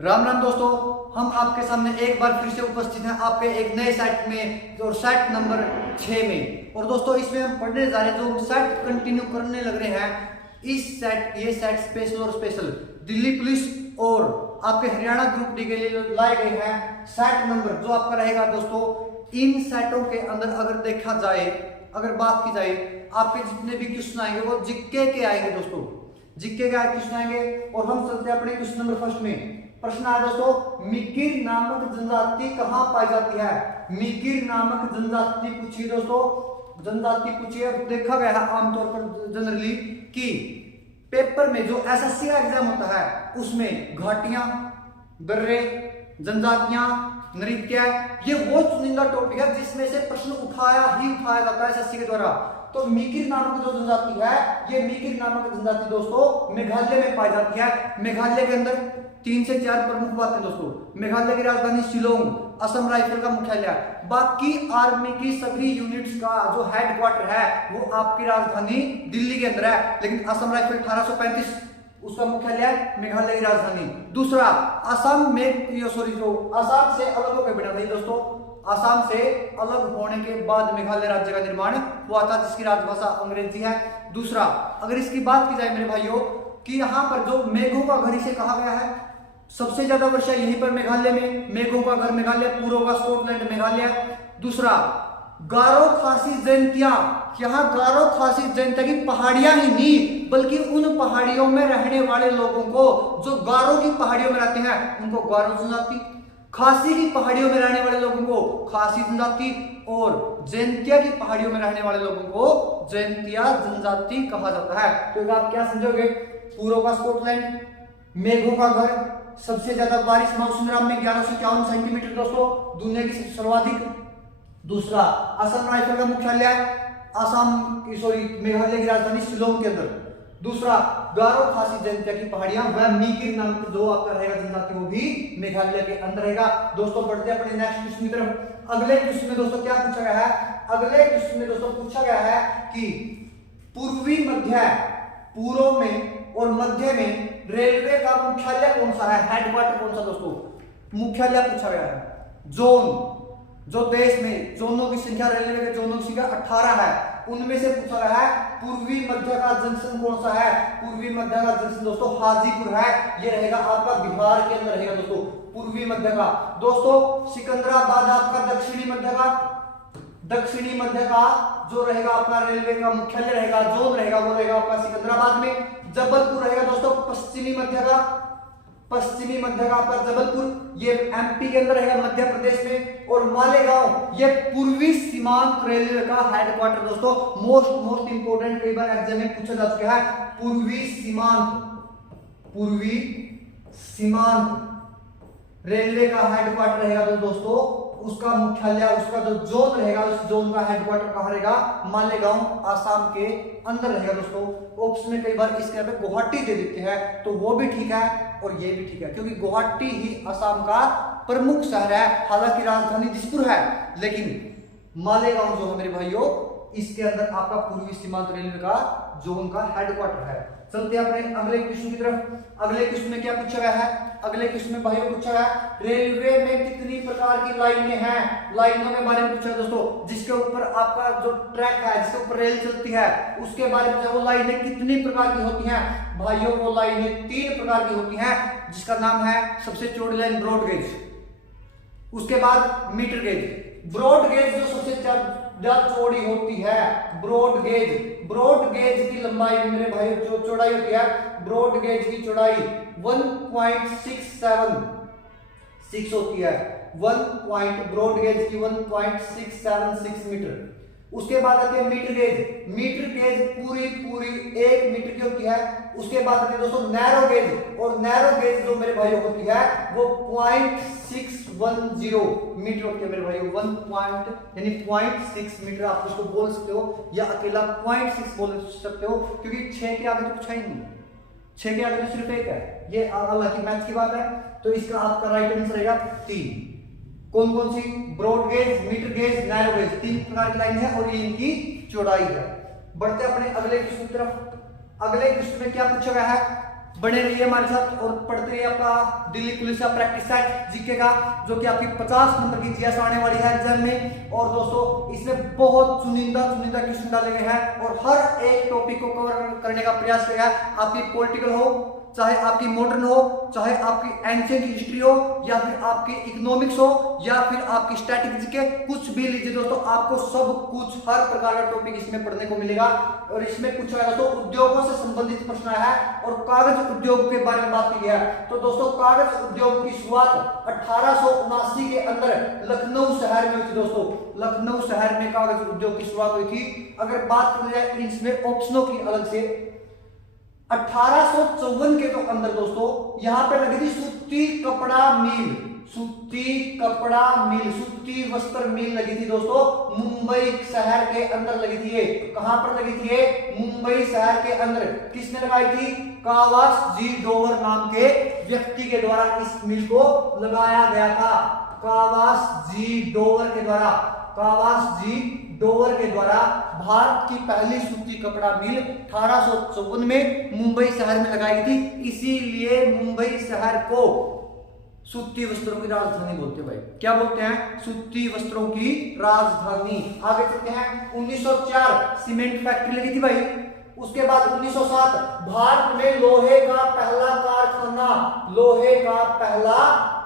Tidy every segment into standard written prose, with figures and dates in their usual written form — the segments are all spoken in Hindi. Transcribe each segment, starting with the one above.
राम राम दोस्तों, हम आपके सामने एक बार फिर से उपस्थित हैं आपके एक नए सेट में और सेट नंबर 6 में। और दोस्तों इसमें हम पढ़ने जा रहे हैं, जो सेट कंटिन्यू करने लग रहे हैं। ये सेट स्पेशल और स्पेशल दिल्ली पुलिस और आपके हरियाणा ग्रुप डी के लिए लाए गए हैं। सेट नंबर जो आपका रहेगा दोस्तों, इन सेटों के अंदर अगर देखा जाए, अगर बात की जाए, आपके जितने भी क्वेश्चन आएंगे वो जीके के आएंगे दोस्तों, जीके के क्वेश्चन आएंगे। और हम चलते हैं अपने क्वेश्चन नंबर फर्स्ट में। प्रश्न है दोस्तों, मिकिर नामक जनजाति कहां पाई जाती है? मिकिर नामक जनजाति पूछिए दोस्तों, जनजाति पूछिए। देखा गया है आमतौर पर जनरली कि पेपर में जो एसएससी का एग्जाम होता है उसमें घाटियां, दर्रे, जनजातियां, नृत्य, ये वो चुनिंदा टॉपिक है जिसमें से प्रश्न उठाया जाता है एसएससी के द्वारा। तो मिकिर नामक जो जनजाति है, ये मिकिर नामक जनजाति दोस्तों मेघालय में पाई जाती है। मेघालय के अंदर 3 से 4 प्रमुख बातें दोस्तों। मेघालय की राजधानी शिलोंग, असम राइफल का मुख्यालय, बाकी आर्मी की सभी यूनिट्स का जो हेडक्वार्टर है वो आपकी राजधानी दिल्ली के अंदर है। लेकिन असम राइफल 1835 उसका मुख्यालय मेघालय की राजधानी। दूसरा, असम से अलग होकर बना था दोस्तों। असम से अलग होने के बाद मेघालय राज्य का निर्माण हुआ था, जिसकी राजभाषा अंग्रेजी है। दूसरा, अगर इसकी बात की जाए मेरे भाइयों कि यहाँ पर जो मेघों का घर इसे कहा गया है, सबसे ज्यादा वर्षा यहीं पर मेघालय में, मेघों का घर मेघालय, पूर्व का स्कॉटलैंड मेघालय। दूसरा, गारो खासी जयंतियां, यहाँ गारो खासी जयंतिया की पहाड़ियां ही नहीं बल्कि उन पहाड़ियों में रहने वाले लोगों को, जो गारो की पहाड़ियों में रहते हैं उनको गारो जनजाति, खासी की पहाड़ियों में रहने वाले लोगों को खासी जनजाति, और जयंतिया की पहाड़ियों में रहने वाले लोगों को जयंतिया जनजाति कहा जाता है। तो आप क्या समझोगे? पूर्व का स्कॉटलैंड, मेघों का घर, सबसे ज्यादा बारिश मौसम में 1151 सेंटीमीटर दोस्तों, दुनिया की सबसे सर्वाधिक। दूसरा, असम राइफल का मुख्यालय मेघालय की राजधानी शिलोंग के अंदर। दूसरा, गारो खासी जयंतिया की पहाड़ियां, वह मिकिर नाम जो आपका रहेगा जनजाति वो भी मेघालय के अंदर रहेगा। दोस्तों बढ़ते हैं अपने नेक्स्ट क्वेश्चन की तरफ। अगले क्वेश्चन में दोस्तों क्या पूछा गया है? अगले क्वेश्चन में दोस्तों पूछा गया है कि पूर्व में और मध्य में रेलवे का मुख्यालय कौन सा है, हेडक्वार्टर कौन सा दोस्तों? मुख्यालय पूछा गया है। जोन, जो देश में जोनों की संख्या, रेलवे के जोनों की संख्या 18 है, उनमें से पूछा गया है पूर्वी मध्य का जंक्शन कौन सा है? पूर्वी मध्य का जंक्शन दोस्तों हाजीपुर है। ये रहेगा आपका बिहार के अंदर रहेगा दोस्तों, पूर्वी मध्य का। दोस्तों सिकंदराबाद आपका दक्षिणी मध्य का जो रहेगा आपका रेलवे का मुख्यालय रहेगा, जोन रहेगा, वो रहेगा आपका सिकंदराबाद में। जबलपुर रहेगा दोस्तों पश्चिमी मध्य का आपका जबलपुर, ये एमपी के अंदर रहेगा, मध्य प्रदेश में। और मालेगांव, ये पूर्वी सीमांत रेलवे का हेडक्वार्टर दोस्तों, मोस्ट इंपोर्टेंट, कई बार एग्जाम में पूछा जा चुका है। पूर्वी सीमांत रेलवे का हेडक्वार्टर रहेगा तो दोस्तों उसका मुख्यालय, उसका जो जोन रहेगा, उस जोन का हेडक्वार्टर कहां रहेगा? मालेगांव, आसाम के अंदर रहेगा दोस्तों। ऑप्शन में कई बार इसके पे गुवाहाटी दे देते हैं, तो वो भी ठीक है और ये भी ठीक है, क्योंकि गुवाहाटी ही आसाम का प्रमुख शहर है। हालांकि राजधानी दिसपुर है, लेकिन मालेगांव जो है मेरे भाइयों, इसके अंदर आपका पूर्वी सीमांत रेलवे का जोन का हेडक्वार्टर है। चलते हैं अपने अगले क्वेश्चन की तरफ। अगले क्वेश्चन में क्या पूछा गया है? अगले क्वेश्चन में भाइयों पूछा गया रेलवे में कितनी प्रकार की लाइनें हैं? लाइनों के बारे में पूछा है दोस्तों, जिसके ऊपर आपका जो ट्रैक है, जिसके ऊपर रेल चलती है, उसके बारे में पूछा। वो लाइनें कितनी प्रकार की होती हैं भाइयों? वो लाइनें 3 प्रकार की होती हैं, जिसका नाम है सबसे चौड़ी लाइन ब्रॉड गेज, उसके बाद मीटर गेज। ब्रॉड गेज जो सबसे ज्यादा चौड़ी होती है, ब्रॉड गेज की लंबाई मेरे भाई जो चौड़ाई होती है, ब्रॉड गेज की चौड़ाई 1.676 होती है। ब्रॉड गेज की 1.676 मीटर। उसके बाद आती है मीटर गेज पूरी 1 मीटर की होती है। उसके बाद आती है दोस्तों नैरो गेज, और नैरो गेज जो मेरे भाइयों होती है वो 0.610 मीटर होती है मेरे भाइयों। 0.6 मीटर आप उसको बोल सकते हो, या अकेला 0.6 बोल सकते हो, क्योंकि 6 के आगे तो कुछ है ही नहीं, 6 के आगे तो सिर्फ 1 है। ये हालांकि मैथ की बात है, तो इसका आपका राइट आंसर रहेगा 3। कौन सी? Broad gauge, metre gauge, narrow gauge, 3 प्रकार की लाइन है और ये इनकी चौड़ाई है। बढ़ते अपने अगले क्वेश्चन की तरफ। अगले क्वेश्चन में क्या पूछा गया है? बने रहिए हमारे साथ और पढ़ते रहिए आपका दिल्ली पुलिस का प्रैक्टिस सेट जीके का, जो कि आपकी 50 नंबर की जीएस आने वाली है एग्जाम में। और दोस्तों इसमें बहुत चुनिंदा क्वेश्चन डाले गए हैं और हर एक टॉपिक को कवर करने का प्रयास किया है। आपकी पॉलिटिकल हो, चाहे आपकी मॉडर्न हो, चाहे आपकी एंशिएंट हिस्ट्री हो, या फिर आपकी इकोनॉमिक्स हो, या फिर आपकी स्टैटिस्टिक्स के, कुछ भी लीजिए दोस्तों, आपको सब कुछ हर प्रकार का टॉपिक इसमें पढ़ने को मिलेगा। और इसमें कुछ है तो उद्योगों से संबंधित प्रश्न आया है और कागज उद्योग के बारे में बात की है। तो दोस्तों कागज उद्योग की शुरुआत 1879 के अंदर लखनऊ शहर में हुई थी। दोस्तों लखनऊ शहर में कागज उद्योग की शुरुआत हुई थी। अगर बात करें जाए इसमें ऑप्शनों की अलग से, 1854 के तो अंदर दोस्तों यहां पे लगी थी सूती कपड़ा मिल, सूती वस्त्र मिल लगी थी दोस्तों, मुंबई शहर के अंदर लगी थी। ये कहां पर लगी थी? ये मुंबई शहर के अंदर। किसने लगाई थी? कावास जी डोवर नाम के व्यक्ति के द्वारा इस मिल को लगाया गया था। कावास जी डोवर के द्वारा भारत की पहली सूती कपड़ा मिल 1854 में मुंबई शहर में लगाई थी। इसीलिए मुंबई शहर को सूती वस्त्रों की राजधानी बोलते हैं। भाई क्या बोलते हैं? सूती वस्त्रों की राजधानी। आगे चलते हैं। 1904 सीमेंट फैक्ट्री लगी थी भाई। उसके बाद 1907 भारत में लोहे का पहला कारखाना,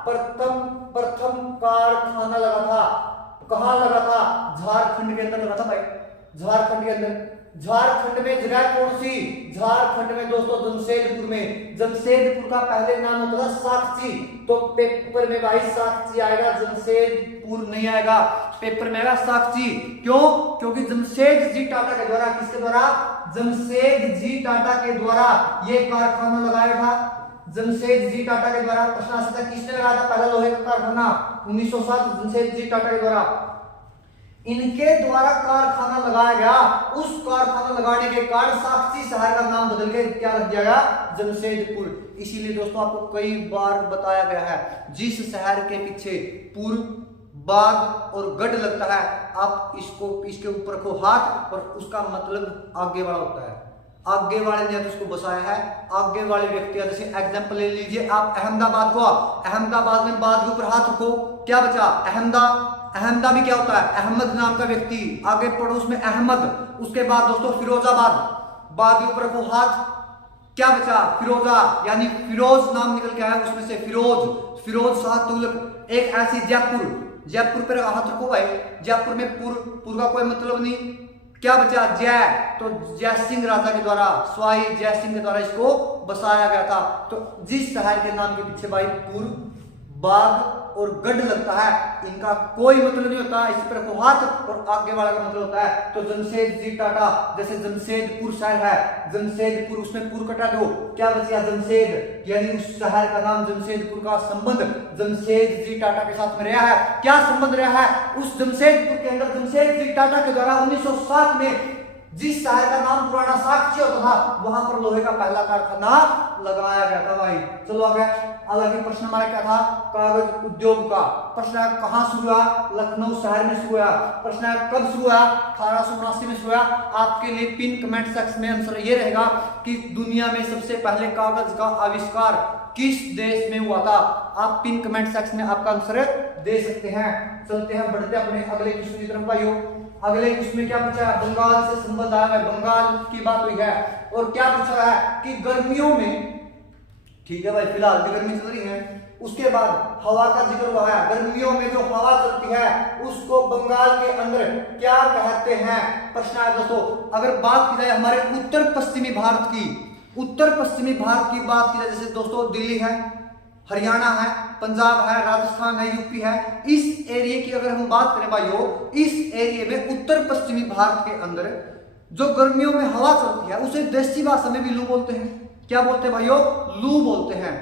प्रथम कारखाना लगा था। कहां लगा था? झारखंड के अंदर लगा था भाई, झारखंड के अंदर। झारखंड में जगह कौन सी? झारखंड में दोस्तों जमशेदपुर में। जमशेदपुर का पहले नाम होता था साकची, तो पेपर में भाई साकची आएगा, जमशेदपुर नहीं आएगा, पेपर में आएगा साकची। क्यों? क्योंकि जमशेद जी टाटा के द्वारा, किसके द्वारा? जमशेद जी टाटा के द्वारा ये कारखाना लगाया था। जमशेद जी टाटा के द्वारा। प्रश्न किसने लगाया था पहला लोहे का कारखाना? 1907 जमशेद जी टाटा के द्वारा। इनके द्वारा कारखाना लगाया गया। उस कारखाना लगाने के कारण साक्षी शहर का नाम बदल के क्या लग जाएगा? जमशेदपुर। इसीलिए दोस्तों आपको कई बार बताया गया है, जिस शहर के पीछे पूर्व, बाग और गढ़ लगता है, आप इसके ऊपर रखो हाथ और उसका मतलब आगे वाला होता है। आगे वाले ने तो उसको बसाया है, आगे वाले व्यक्ति। जैसे एग्जांपल ले लीजिए आप अहमदाबाद को, अहमदाबाद में बाद के ऊपर हाथ रखो, क्या बचा? अहमदा भी क्या होता है? अहमद नाम का व्यक्ति। आगे पड़ोस में अहमद। उसके बाद दोस्तों फिरोजाबाद, बाद के ऊपर रखो हाथ, क्या बचा? फिरोजा, यानी फिरोज नाम निकल के आया उसमें से, फिरोज शाह तुगलक। एक ऐसी जयपुर पर हाथ रखो भाई। जयपुर में पुर का कोई मतलब नहीं, क्या बचा? जय, तो जय सिंह राजा के द्वारा, स्वाई जय सिंह के द्वारा इसको बसाया गया था। तो जिस शहर के नाम के पीछे भाई पूर्व, बाग और गढ़ लगता है, इनका कोई मतलब नहीं होता, इस पर को हाथ और आगे वाला का मतलब होता है। तो जमशेद जी टाटा, जैसे जमशेदपुर शहर है, जमशेदपुर, उसमें पुर कटा दो, क्या बचा? जमशेद, यानी उस शहर का नाम जमशेदपुर का संबंध जमशेद जी टाटा के साथ में रहा है। क्या संबंध रहा है? उस जमशेदपुर के अंदर जमशेद जी टाटा के द्वारा 1907 में जिस शहर का नाम पुराना साक्ष्य होता था, वहां पर लोहे का पहला कारखाना लगाया गया था भाई। चलो आगे। हालांकि प्रश्न हमारा क्या था? कागज उद्योग का। प्रश्न है कहां शुरू हुआ? लखनऊ शहर में शुरू हुआ। प्रश्न है कब शुरू हुआ? 1879 में शुरू हुआ। आपके लिए पिन कमेंट सेक्शन में आंसर ये रहेगा कि दुनिया में सबसे पहले कागज का आविष्कार किस देश में हुआ था? आप पिन कमेंट सेक्शन में आपका आंसर दे सकते हैं। चलते हैं, बढ़ते अपने अगले क्वेश्चन की तरफ भाइयों। अगले क्वेश्चन में क्या पूछा है? बंगाल से संबंध आया है, बंगाल की बात हुई है। और क्या पूछा है कि गर्मियों में, ठीक है भाई फिलहाल भी गर्मी चल रही है, उसके बाद हवा का जिक्र हुआ है। गर्मियों में जो हवा चलती है उसको बंगाल के अंदर क्या कहते हैं? प्रश्न है दोस्तों। अगर बात की जाए हमारे उत्तर पश्चिमी भारत की बात की जाए, जैसे दोस्तों दिल्ली है, हरियाणा है, पंजाब है, राजस्थान है, यूपी है, इस एरिया की अगर हम बात करें भाइयों, इस एरिया में उत्तर पश्चिमी भारत के अंदर जो गर्मियों में हवा चलती है उसे देसी भाषा में भी लू बोलते हैं। क्या बोलते हैं भाइयों? लू बोलते हैं।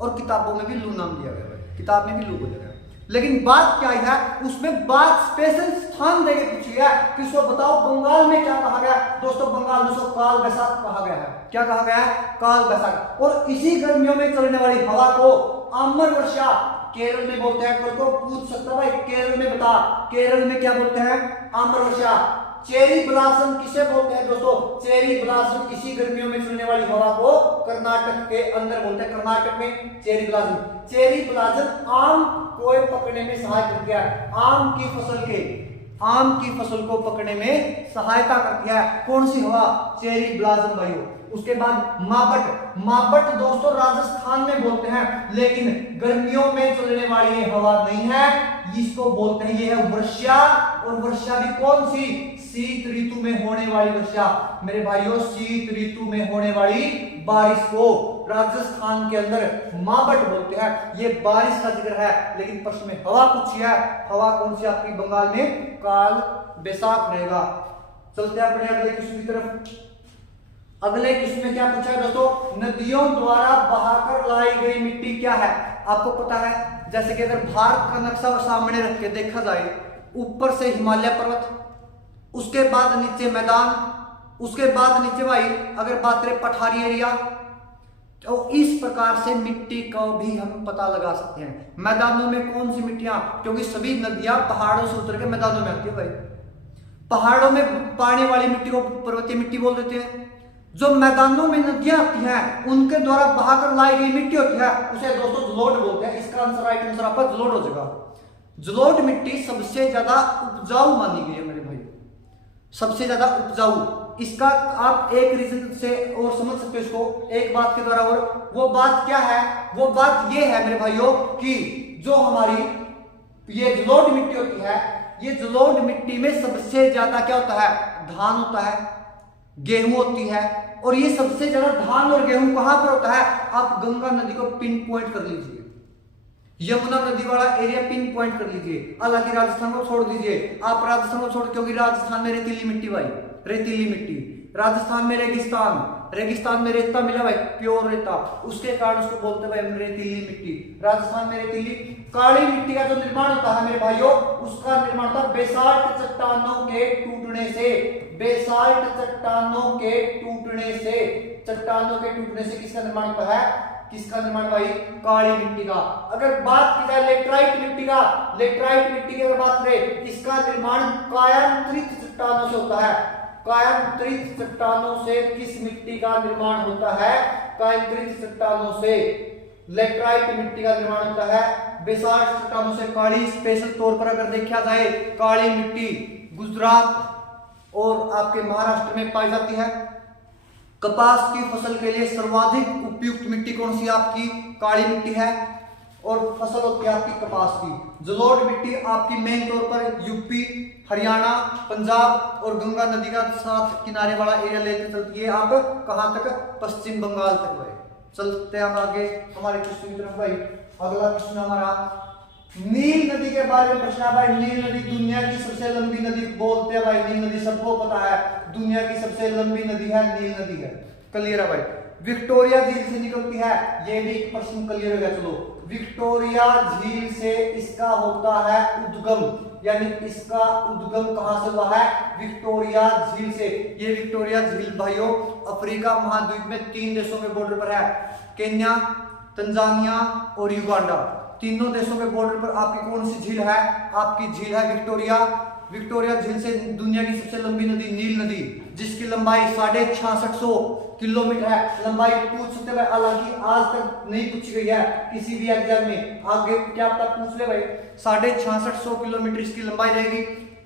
और किताबों में भी लू नाम दिया गया है, किताब में भी लू बोला गया। लेकिन बात क्या है, उसमें बात स्पेशल स्थान देके पूछी है कि उसको बताओ बंगाल में क्या कहा गया। दोस्तों बंगाल में उसको काल बैसाख कहा गया है। क्या कहा गया है? काल बैसाख। और इसी गर्मियों में चलने वाली हवा को अमर वर्षा केरल में बोलते हैं। कोई को पूछ सकता भाई केरल में बता, केरल में क्या बोलते हैं? अमर वर्षा। चेरी ब्लॉसम किसे बोलते हैं दोस्तों? चेरी ब्लॉसम इसी गर्मियों में चलने वाली हवा को कर्नाटक के अंदर बोलते हैं। कर्नाटक में चेरी ब्लॉसम, चेरी ब्लॉसम आम को पकड़ने में सहायता करती है। आम की फसल को पकड़ने में सहायता करती है कौन सी हवा? चेरी ब्लॉसम भाइयों। उसके बाद मापट दोस्तों राजस्थान में बोलते हैं, लेकिन गर्मियों में चलने वाली ये हवा नहीं है, इसको बोलते हैं ये है वर्षा। और वर्षा भी कौन सी? शीत ऋतु में होने वाली वर्षा मेरे भाइयों, शीत ऋतु में होने वाली बारिश को राजस्थान के अंदर मापट बोलते हैं। ये बारिश का जिक्र है, लेकिन प्रश्न में हवा पूछी है। हवा कौन सी आपकी बंगाल में? काल बैसाख रहेगा। चलते हैं अपने अगले क्वेश्चन की तरफ। अगले क्वेश्चन में क्या पूछा है दोस्तों? नदियों द्वारा बहाकर लाई गई मिट्टी क्या है? आपको पता है, जैसे कि अगर भारत का नक्शा सामने रख के देखा जाए, ऊपर से हिमालय पर्वत, उसके बाद नीचे मैदान, उसके बाद नीचे भाई अगर बात करें पठारी एरिया, तो इस प्रकार से मिट्टी का भी हम पता लगा सकते हैं। मैदानों में कौन सी मिट्टियां? क्योंकि सभी नदियां पहाड़ों से उतर के मैदानों में आती है भाई। पहाड़ों में पानी वाली मिट्टी को पर्वतीय मिट्टी बोल देते हैं। जो मैदानों में नदियां आती हैं उनके द्वारा बहाकर लाई गई मिट्टी होती है, उसे दोस्तों जलोढ़ बोलते हैं। इसका आंसर राइट आंसर आपका जलोढ़ हो जाएगा। जलोढ़ मिट्टी सबसे ज्यादा उपजाऊ मानी गई है मेरे भाई, सबसे ज्यादा उपजाऊ। इसका आप एक रीजन से और समझ सकते हो इसको एक बात के द्वारा। और वो बात क्या है? वो बात ये है मेरे भाइयों कि जो हमारी ये जलोढ़ मिट्टी होती है, ये जलोढ़ मिट्टी में सबसे ज्यादा क्या होता है? धान होता है, गेहूं होती है। और ये सबसे ज्यादा धान और गेहूं कहां पर होता है? आप गंगा नदी को पिन पॉइंट कर लीजिए, यमुना नदी वाला एरिया पिन पॉइंट कर लीजिए। हालांकि राजस्थान को छोड़ दीजिए, आप राजस्थान को छोड़, क्योंकि राजस्थान में रेतीली मिट्टी भाई, रेतीली मिट्टी। राजस्थान में रेगिस्तान, रेगिस्तान में रेता मिला भाई, प्योर रेता, उसके कारण उसको बोलते हैं भाई रेतीली मिट्टी। राजस्थान में रेतीली। काली मिट्टी का जो निर्माण होता है मेरे भाइयों, उसका निर्माण होता है बेसाल्ट चट्टानों के टूटने से। बेसाल्ट चट्टानों के टूटने से, चट्टानों के टूटने से किसका निर्माण होता है? किसका निर्माण भाई? काली मिट्टी का। अगर बात की जाए लेटराइट मिट्टी का, लेटराइट मिट्टी की अगर बात करें, इसका निर्माण कायांतरित चट्टानों से होता है। कायांतरित चट्टानों से किस मिट्टी का निर्माण होता है? कायांतरित चट्टानों से लेटराइट मिट्टी का निर्माण होता है। बेसाल्ट चट्टानों से काली, स्पेशल तौर पर अगर देखा जाए काली मिट्टी गुजरात और आपके महाराष्ट्र में पाई जाती है। कपास की फसल के लिए सर्वाधिक उपयुक्त मिट्टी कौन सी आपकी? काली मिट्टी है। और फसल होती है आपकी कपास की। जलोढ़ मिट्टी आपकी मेन तौर पर यूपी, हरियाणा, पंजाब और गंगा नदी का साथ किनारे वाला एरिया लेके चलती है। आप कहां तक? पश्चिम बंगाल तक भाई। चलते हैं हम आगे हमारे क्वेश्चन की तरफ भाई। अगला क्वेश्चन हमारा नील नदी के बारे में प्रश्न है भाई। नील नदी दुनिया की सबसे लंबी नदी बोलते हैं भाई। नील नदी सबको पता है, दुनिया की सबसे लंबी नदी है, नील नदी है। क्लियर है भाई। विक्टोरिया झील से निकलती है, ये भी एक प्रश्न क्लियर हो गया। चलो, विक्टोरिया झील से इसका होता है उद्गम, यानी इसका उद्गम कहां से हुआ है? विक्टोरिया झील से। ये विक्टोरिया झील भाइयों अफ्रीका महाद्वीप में 3 देशों के बॉर्डर पर है, केन्या, तंजानिया और युगांडा। तीनों देशों के बॉर्डर पर आपकी कौन सी झील है? आपकी झील है विक्टोरिया। विक्टोरिया झील से दुनिया की सबसे लंबी नदी नील नदी, जिसकी लंबाई 6650 किलोमीटर है। लंबाई पूछ सकते हैं, हालांकि आज तक नहीं पूछी गई है किसी भी एग्जाम में। आगे क्या पता पूछ ले भाई। 6650 किलोमीटर इसकी लंबाई रहेगी।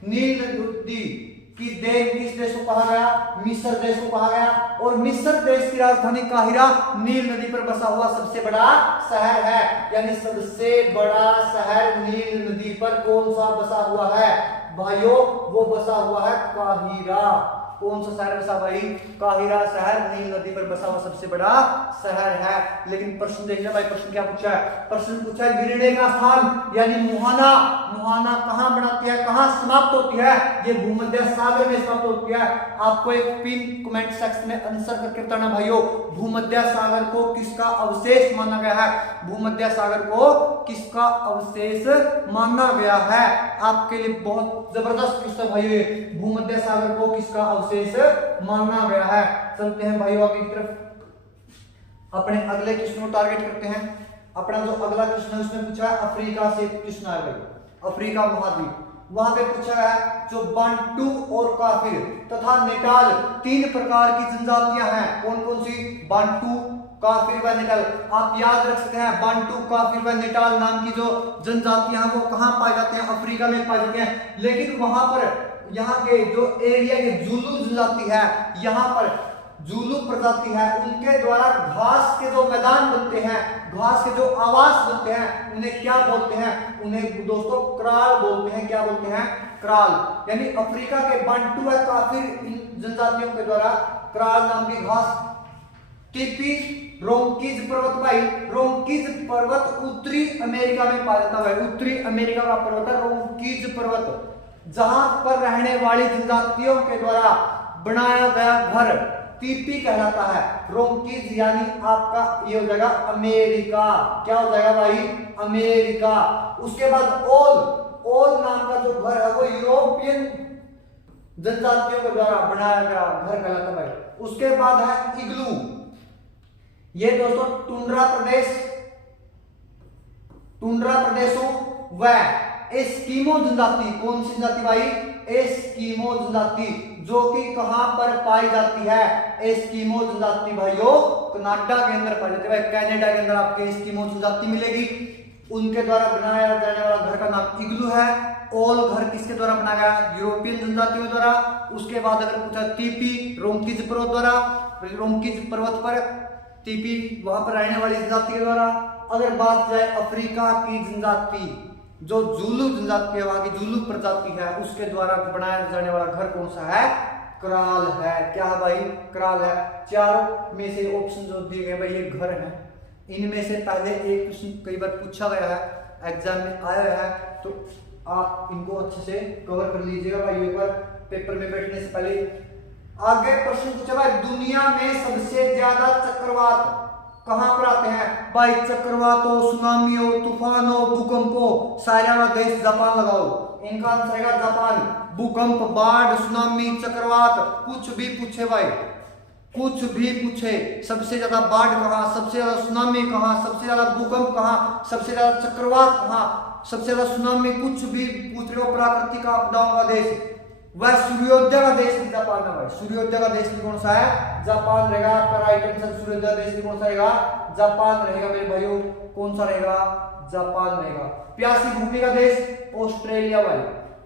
नील नदी की देन किस देश को कहा गया? मिस्र देश को कहा गया। और मिस्र देश की राजधानी काहिरा नील नदी पर बसा हुआ सबसे बड़ा शहर है। यानी सबसे बड़ा शहर नील नदी पर कौन सा बसा हुआ है भाइयों? वो बसा हुआ है काहिरा। कौन सा शहर बसा भाई? काहिरा शहर नील नदी पर बसा हुआ सबसे बड़ा शहर है। लेकिन प्रश्न देखिए भाई, प्रश्न क्या पूछा है? प्रश्न पूछा है गिरने का स्थान यानी मुहाना। मुहाना कहां बनाती है, कहां समाप्त होती है? ये भूमध्य सागर में समाप्त होती है। आपको एक पिन कमेंट सेक्शन में आंसर करके बताना भाइयों, भूमध्य सागर को किसका अवशेष माना गया है? भूमध्य सागर को किसका अवशेष माना गया है? आपके लिए बहुत जबरदस्त क्वेश्चन भाइयों, भूमध्य सागर को किसका अवशेष माना गया है। चलते हैं भाइयों आगे की तरफ, अपने अगले क्वेश्चन को टारगेट करते हैं। अपना जो अगला क्वेश्चन है उसमें पूछा है अफ्रीका से क्वेश्चन आया भाई। अफ्रीका महाद्वीप, वहां पे पूछा है जो बांटू और काफिर तथा नेटाल 3 प्रकार की जनजातियां हैं। कौन कौन सी? बांटू, काफिर व नेटाल। आप याद रख सकते हैं बांटू, काफिर व नेटाल नाम की जो जनजातियां हैं वो कहां पाए जाते हैं? अफ्रीका में पाए जाते हैं। लेकिन वहां पर यहाँ के जो एरिया के जुलू जनजाति है, यहाँ पर जुलू प्रजाति है, उनके द्वारा घास के जो मैदान बनते हैं, घास के जो आवास बनते हैं, उन्हें क्या बोलते हैं? उन्हें दोस्तों क्राल बोलते हैं। क्या बोलते हैं? क्राल। यानी अफ्रीका के बांटू है काफिर इन जनजातियों के द्वारा क्राल नाम की घास। टीपी रोंकीज पर्वत भाई, रोंकीज पर्वत उत्तरी अमेरिका में पाया जाता है। उत्तरी अमेरिका का पर्वत है रोंकीज पर्वत, जहां पर रहने वाली जनजातियों के द्वारा बनाया गया घर टीपी कहलाता है। रोंकीज यानी आपका ये हो जाएगा अमेरिका। क्या हो जाएगा भाई? अमेरिका। उसके बाद ओल नाम का जो घर है वो यूरोपियन जनजातियों के द्वारा बनाया गया घर कहलाता है भाई। उसके बाद है इग्लू। ये दोस्तों टुंड्रा प्रदेशों व एस्किमो जनजाति। कौन सी जनजाति भाई? एस्किमो जनजाति, जो कि कहां पर पाई जाती है? एस्किमो जनजाति भाइयों कनाडा के अंदर पाई जाती है। कनाडा के अंदर आपके एस्किमो जनजाति मिलेगी। उनके द्वारा बनाया जाने वाला घर का नाम इग्लू है। ओल घर किसके द्वारा बनाया गया? यूरोपियन जनजातियों द्वारा। उसके बाद अगर पूछा टीपी रोंकीज पर्वत द्वारा, रोंकीज पर्वत पर टीपी वहां पर रहने वाली जनजाति के द्वारा। अगर बात जाए अफ्रीका की जनजाति, जो जुलू जनजाति है, वहां की जुलू प्रजाति है, उसके द्वारा बनाया जाने वाला घर कौन सा है? क्राल है। क्या है भाई? क्राल है। चारों में से ऑप्शन जो दिए गए भाई ये घर है। इनमें से पहले एक क्वेश्चन कई बार पूछा गया है, एग्जाम में आया है, तो आप इनको अच्छे से कवर कर लीजिएगा भाई एक बार पेपर में बैठने से पहले। आगे प्रश्न पूछा भाई दुनिया में सबसे ज्यादा चक्रवात कहां पर आते हैं? भाई चक्रवात हो, सुनामी हो, तूफान हो, भूकंप हो, सारा वाला देश जापान लगाओ। इनका आंसर है जापान। भूकंप, बाढ़, सुनामी, चक्रवात, कुछ भी पूछे भाई, कुछ भी पूछे, सबसे ज्यादा बाढ़ कहां, सबसे ज्यादा सुनामी कहां, सबसे ज्यादा भूकंप कहां, सबसे ज्यादा चक्रवात कहां, सबसे ज्यादा सुनामी, कुछ भी पूछ रहे हो प्राकृतिक आपदाओं का देश, वह सूर्योदय का देश भी जापान है भाई। सूर्योदय का देश भी कौन सा है? जापान रहेगा। आपका राइट आंसर सूर्योदय देश भी कौन सा रहेगा? जापान रहेगा मेरे भाइयों। कौन सा रहेगा? जापान रहेगा। प्यासी भूमि का देश ऑस्ट्रेलिया भाई।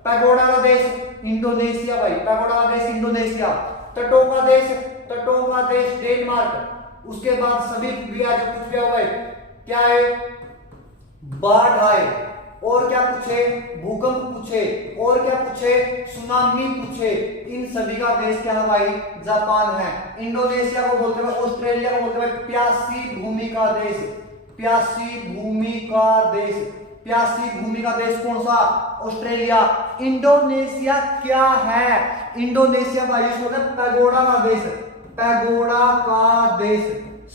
पैगोडा का देश इंडोनेशिया भाई। पैगोडा का देश इंडोनेशिया। तटों का देश डेनमार्क। उसके बाद सभी भी आज पूछ लिया भाई क्या है? बाढ़ आए और क्या पूछे? भूकंप पूछे और क्या पूछे? सुनामी पूछे। इन सभी का देश क्या है भाई? जापान है। इंडोनेशिया को बोलते हैं, ऑस्ट्रेलिया को बोलते हैं प्यासी भूमि का देश। प्यासी भूमि का देश, प्यासी भूमि का देश कौन सा? ऑस्ट्रेलिया। इंडोनेशिया क्या है? इंडोनेशिया भाई पैगोडा का देश। पैगोडा का देश,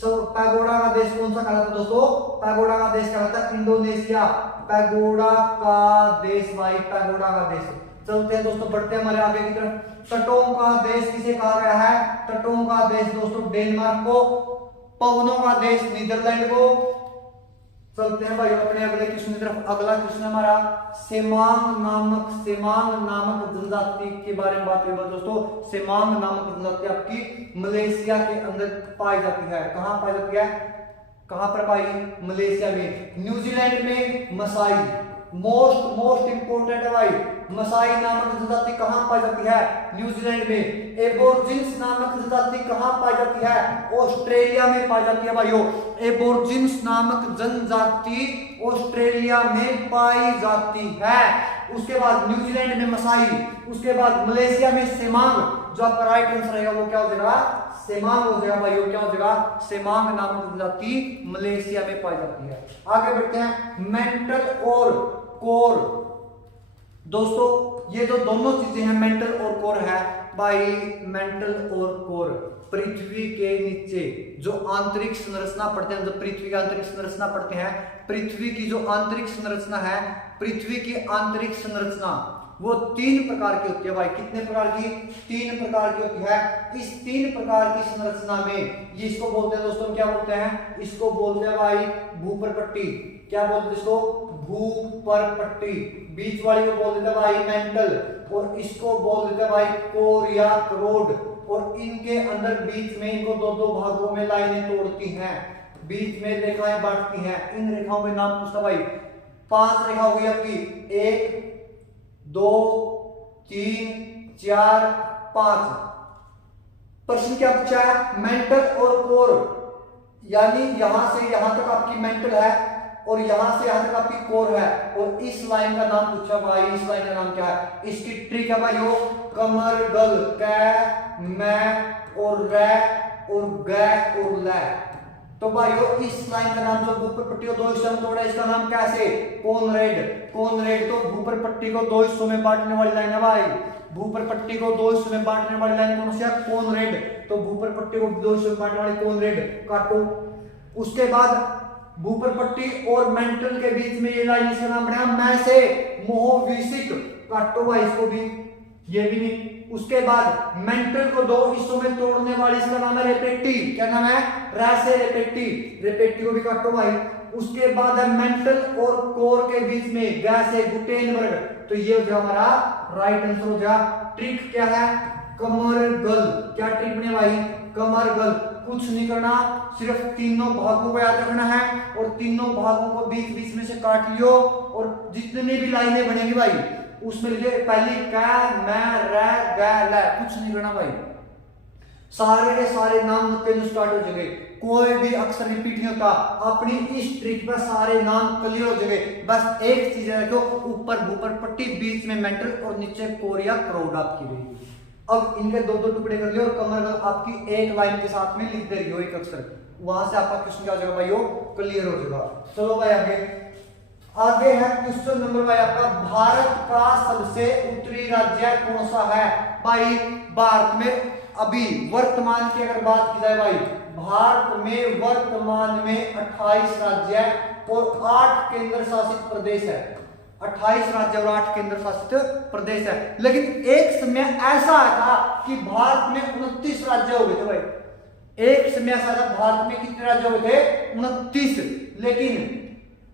पैगोडा का देश कौन सा कहलाता है दोस्तों? पैगोडा का देश कहलाता है इंडोनेशिया। पैगोडा का देश भाई, पैगोडा का देश। चलते हैं दोस्तों, बढ़ते हैं हमारे आगे की तरफ। तटों का देश किसे कहा गया है? तटों का देश दोस्तों डेनमार्क को। पवनों का देश नीदरलैंड को। चलते हैं भाई अपने अगले क्वेश्चन की तरफ। अगला क्वेश्चन हमारा सेमांग नामक जनजाति के बारे में बात करेंगे दोस्तों। सेमांग नामक जनजाति आपकी मलेशिया के अंदर पाई जाती है। कहां पाई जाती है? कहां पर पाई? मलेशिया में। न्यूजीलैंड में मसाई। मोस्ट इंपोर्टेंट है भाई, मसाई नामक जनजाति कहां पाई जाती है? न्यूजीलैंड में। एबोर्जिन्स नामक जनजाति कहां पाई जाती है? ऑस्ट्रेलिया में पाई जाती है भाइयों। एबोर्जिन्स नामक जनजाति ऑस्ट्रेलिया में पाई जाती है। उसके बाद न्यूजीलैंड में मसाई, उसके बाद मलेशिया में सेमांग। जो आपका राइट आंसर रहेगा वो क्या हो जाएगा? सेमांग हो जाएगा भाइयों। क्या हो जाएगा? सेमांग नामक जनजाति मलेशिया में पाई जाती है। आगे बढ़ते हैं। मेंटल और कोर। दोस्तों ये जो दोनों चीजें हैं, मेंटल और कोर है भाई। मेंटल और कोर पृथ्वी के नीचे जो आंतरिक संरचना पढ़ते हैं, जो पृथ्वी की आंतरिक संरचना पढ़ते हैं, पृथ्वी की जो आंतरिक संरचना है, पृथ्वी की आंतरिक संरचना वो 3 प्रकार की होती है भाई। कितने प्रकार की? 3 प्रकार की होती है। इस 3 प्रकार की संरचना में ये इसको बोलते हैं दोस्तों, क्या बोलते हैं? इसको बोलते हैं भाई भूपर पट्टी। क्या बोलते हैं इसको? भूपर पट्टी। बीच वाली को बोल देते हैं भाई मेंटल, और इसको बोल देते हैं भाई कोर या क्रोड। और इनके अंदर बीच में इनको 2-2 भागों में लाइनें तोड़ती हैं, बीच में रेखाएं बांटती हैं। इन रेखाओं के नाम पूछता भाई। 5 रेखा हो गई आपकी, 1 2 3 4 5। प्रश्न क्या पूछा है? मेंटल और कोर, यानी यहां से यहां तक आपकी मेंटल है और यहां से यहां तक आपकी कोर है, और इस लाइन का नाम पूछा भाई। इस लाइन का नाम क्या है? इसकी ट्रिक है भाई यो कमर गल, कै मैं और रै और गै और लै। तो भाइयों इस लाइन का नाम जो भूपर पट्टी को 2 हिस्सों में तोड़ा, इसका नाम कैसे? कॉनरेड। कॉनरेड तो भूपर पट्टी को 2 हिस्सों में बांटने वाली लाइन है भाई। भूपर पट्टी को 2 हिस्सों में बांटने वाली लाइन कौन सी है? कॉनरेड। तो भूपर पट्टी को 2 हिस्सों में बांटने वाली कॉनरेड काटो। उसके बाद भूपर पट्टी और मेंटल के बीच में ये लाइन, इसका नाम बना मैं से मोहविसिक, काटो भाई इसको भी, ये भी नहीं। उसके बाद मेंटल को 2 हिस्सों में तोड़ने वाली, इसका नाम है रेपेक्टी। क्या नाम है? रैसे रेपेक्टी। रेपेक्टी को भी काटो भाई। उसके बाद है मेंटल और कोर के बीच में गैसे गुटेनबर्ग। तो ये हो गया हमारा राइट आंसर हो गया। ट्रिक क्या है? कमरगल। क्या ट्रिक बने भाई? कमरगल। कुछ नहीं करना, सिर्फ तीनों भागों को याद रखना है और तीनों भागों को बीच बीच में से काट लियो, और जितनी भी लाइनें बनेगी भाई उसमें लिखे पहली कै मैं रै गै लै। कुछ नहीं करना भाई, सारे के सारे नाम स्टार्ट हो जाएंगे, कोई भी अक्षर रिपीट नहीं होता। अपनी इस ट्रिक पर सारे नाम क्लियर हो जाएंगे। बस एक चीज रखो, ऊपर भूपर पट्टी, बीच में मेंटल और नीचे कोर या क्रोड आपकी रहेगी। अब इनके 2-2 टुकड़े कर लियो और कमर आपकी एक लाइन के साथ में लिख दे रही हो एक अक्षर, वहां से आपका क्वेश्चन क्या हो जाएगा भाई? वो क्लियर हो जाएगा। चलो भाई आगे है क्वेश्चन नंबर भाई आपका, भारत का सबसे उत्तरी राज्य कौन सा है? भाई भारत में अभी वर्तमान की अगर बात की जाए भाई, भारत में वर्तमान में 28 राज्य और 8 केंद्र शासित प्रदेश है। 28 राज्य और 8 केंद्र शासित प्रदेश है। लेकिन एक समय ऐसा था कि भारत में 29 राज्य हो गए थे भाई। एक समय ऐसा था भारत में कितने राज्य हो गए थे? 29। लेकिन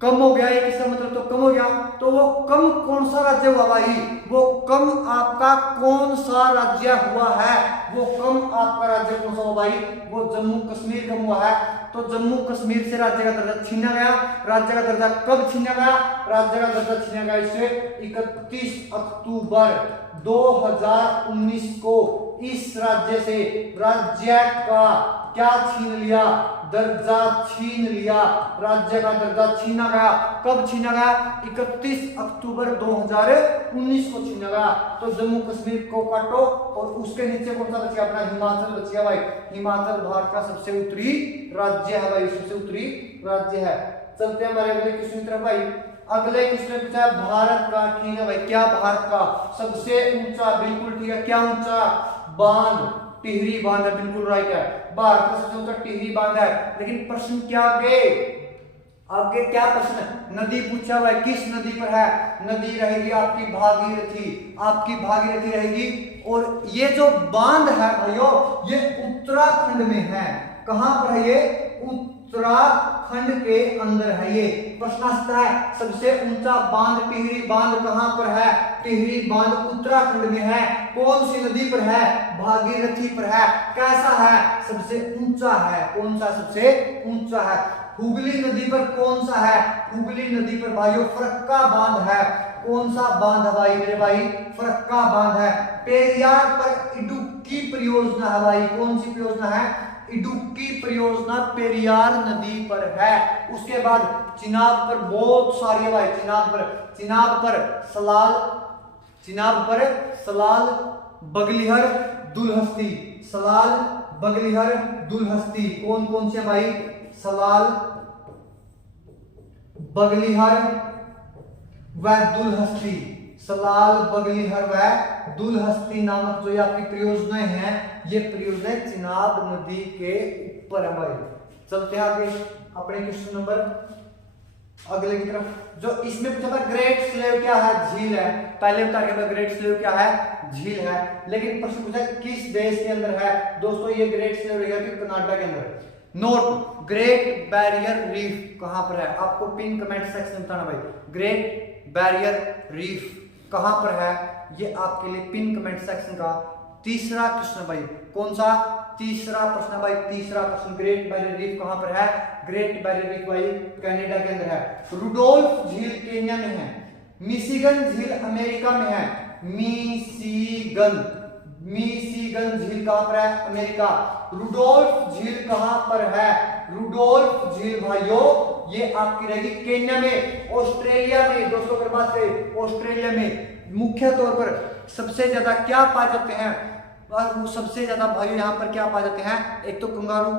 कम हो गया, एक इसका मतलब तो कम हो गया। तो वो कम कौन सा राज्य हुआ भाई? वो कम आपका कौन सा राज्य हुआ है? वो कम आपका राज्य कौन सा हुआ भाई? वो जम्मू कश्मीर कम हुआ है। तो जम्मू कश्मीर से राज्य का दर्जा छीना गया। राज्य का दर्जा कब छीना गया? राज्य का दर्जा छीना गया इसे 31 अक्टूबर 2019 को। इस राज्य से राज्य का क्या छीन लिया? दर्जा छीन लिया। राज्य का दर्जा छीना गया। कब छीना गया? 31 अक्टूबर 2019 को छीना गया। तो जम्मू कश्मीर को काटो और उसके नीचे कौन सा बचा? अपना हिमाचल बचा भाई। हिमाचल भारत का सबसे उत्तरी राज्य है भाई, सबसे उत्तरी राज्य है। चलते हैं हमारे अगले क्वेश्चन की तरफ भाई। अगले क्वेश्चन पूछा है भारत का, ठीक है भाई, क्या भारत का सबसे ऊंचा? बिल्कुल ठीक है। क्या ऊंचा? बांध, टिहरी बांध है, बिल्कुल राइट है। भारत का सबसे ऊंचा टिहरी बांध है। लेकिन प्रश्न क्या आगे क्या प्रश्न? नदी पूछा भाई, किस नदी पर है? नदी रहेगी आपकी भागीरथी। आपकी भागीरथी रहेगी। और ये जो बांध है भाइयों, ये उत्तराखंड में है। कहां पर है ये? उत्तराखंड के अंदर है ये। प्रश्न आता है सबसे ऊंचा बांध टिहरी बांध कहां पर है? टिहरी बांध उत्तराखंड में है। कौन सी नदी पर है? भागीरथी पर है। कैसा है? सबसे ऊंचा है। कौन सा सबसे ऊंचा है? हुगली नदी पर कौन सा है? हुगली नदी पर भाइयों फरक्का बांध है। कौन सा बांध है भाई मेरे भाई? फरक्का बांध है। पेरियार पर इडुक्की परियोजना है भाई। कौन सी परियोजना है? इडुक्की परियोजना पेरियार नदी पर है। उसके बाद चिनाब पर बहुत सारी है भाई। चिनाब पर सलाल बगलिहर दुलहस्ती। सलाल बगलिहर दुलहस्ती कौन कौन से भाई? सलाल बगलिहर व दुलहस्ती। सलाल बगलिहर व दुलहस्ती नामक जो ये आपकी परियोजनाएं हैं, ये परियोजनाएं चिनाब नदी के ऊपर है भाई। चलते हैं आगे अपने क्वेश्चन नंबर अगले की तरफ जो इसमें पूछा था ग्रेट स्लेव क्या है, झील है। पहले बता दिया ग्रेट स्लेव क्या है, झील है। लेकिन प्रश्न पूछा किस देश के अंदर है, दोस्तों ये ग्रेट स्लेव रहेगा कि कनाडा के अंदर। नोट, ग्रेट बैरियर रीफ कहां पर है, आपको पिन कमेंट सेक्शन में बताना भाई। ग्रेट बैरियर रीफ कहां पर है, ये आपके लिए पिन कमेंट सेक्शन का तीसरा प्रश्न भाई। कौन सा, तीसरा प्रश्न भाई, तीसरा प्रश्न। ग्रेट बैरियर रीफ कहां पर है, ग्रेट बैरियर रीफ भाई कनाडा के अंदर है। रुडोल्फ झील केन्या में है। मिशिगन झील अमेरिका में है। मिशिगन झील कहां पर है, अमेरिका। रुडोल्फ झील कहां पर है, रुडोल्फ झील भाइयों ये आपकी रहेगी केन्या में, ऑस्ट्रेलिया में। दोस्तों अगर बात करें ऑस्ट्रेलिया में मुख्य तौर पर सबसे ज्यादा क्या पाए जाते हैं, और वो सबसे ज्यादा भाइयों यहाँ पर क्या पाए जाते हैं, एक तो कंगारू,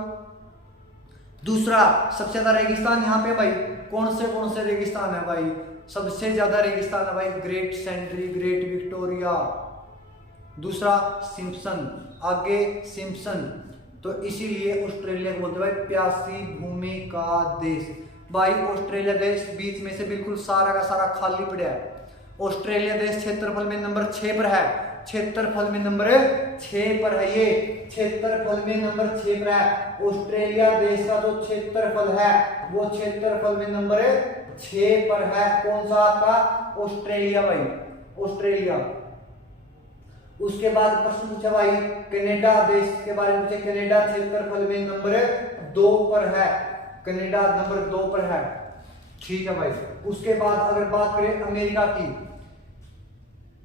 दूसरा सबसे ज्यादा रेगिस्तान यहाँ पे भाई कौन से रेगिस्तान है भाई, सबसे ज्यादा रेगिस्तान है भाई ग्रेट सेंट्री, ग्रेट विक्टोरिया, दूसरा सिम्पसन, आगे सिम्पसन। तो इसीलिए ऑस्ट्रेलिया को बोलते हैं भाई प्यासी भूमि का देश। भाई ऑस्ट्रेलिया देश बीच में से बिल्कुल सारा का सारा खाली पड़ा है। ऑस्ट्रेलिया देश क्षेत्रफल में नंबर 6 पर है, क्षेत्रफल में नंबर 6 पर है, ये क्षेत्रफल में नंबर 6 पर है। ऑस्ट्रेलिया देश का जो क्षेत्रफल है वो क्षेत्रफल में नंबर 6 पर है। कौन सा आपका, ऑस्ट्रेलिया भाई, ऑस्ट्रेलिया। उसके बाद प्रश्न पूछा भाई कनाडा देश के बारे में, कनाडा क्षेत्रफल में नंबर 2 पर है, कनाडा नंबर 2 पर है, ठीक है भाई। उसके बाद अगर बात करें अमेरिका की,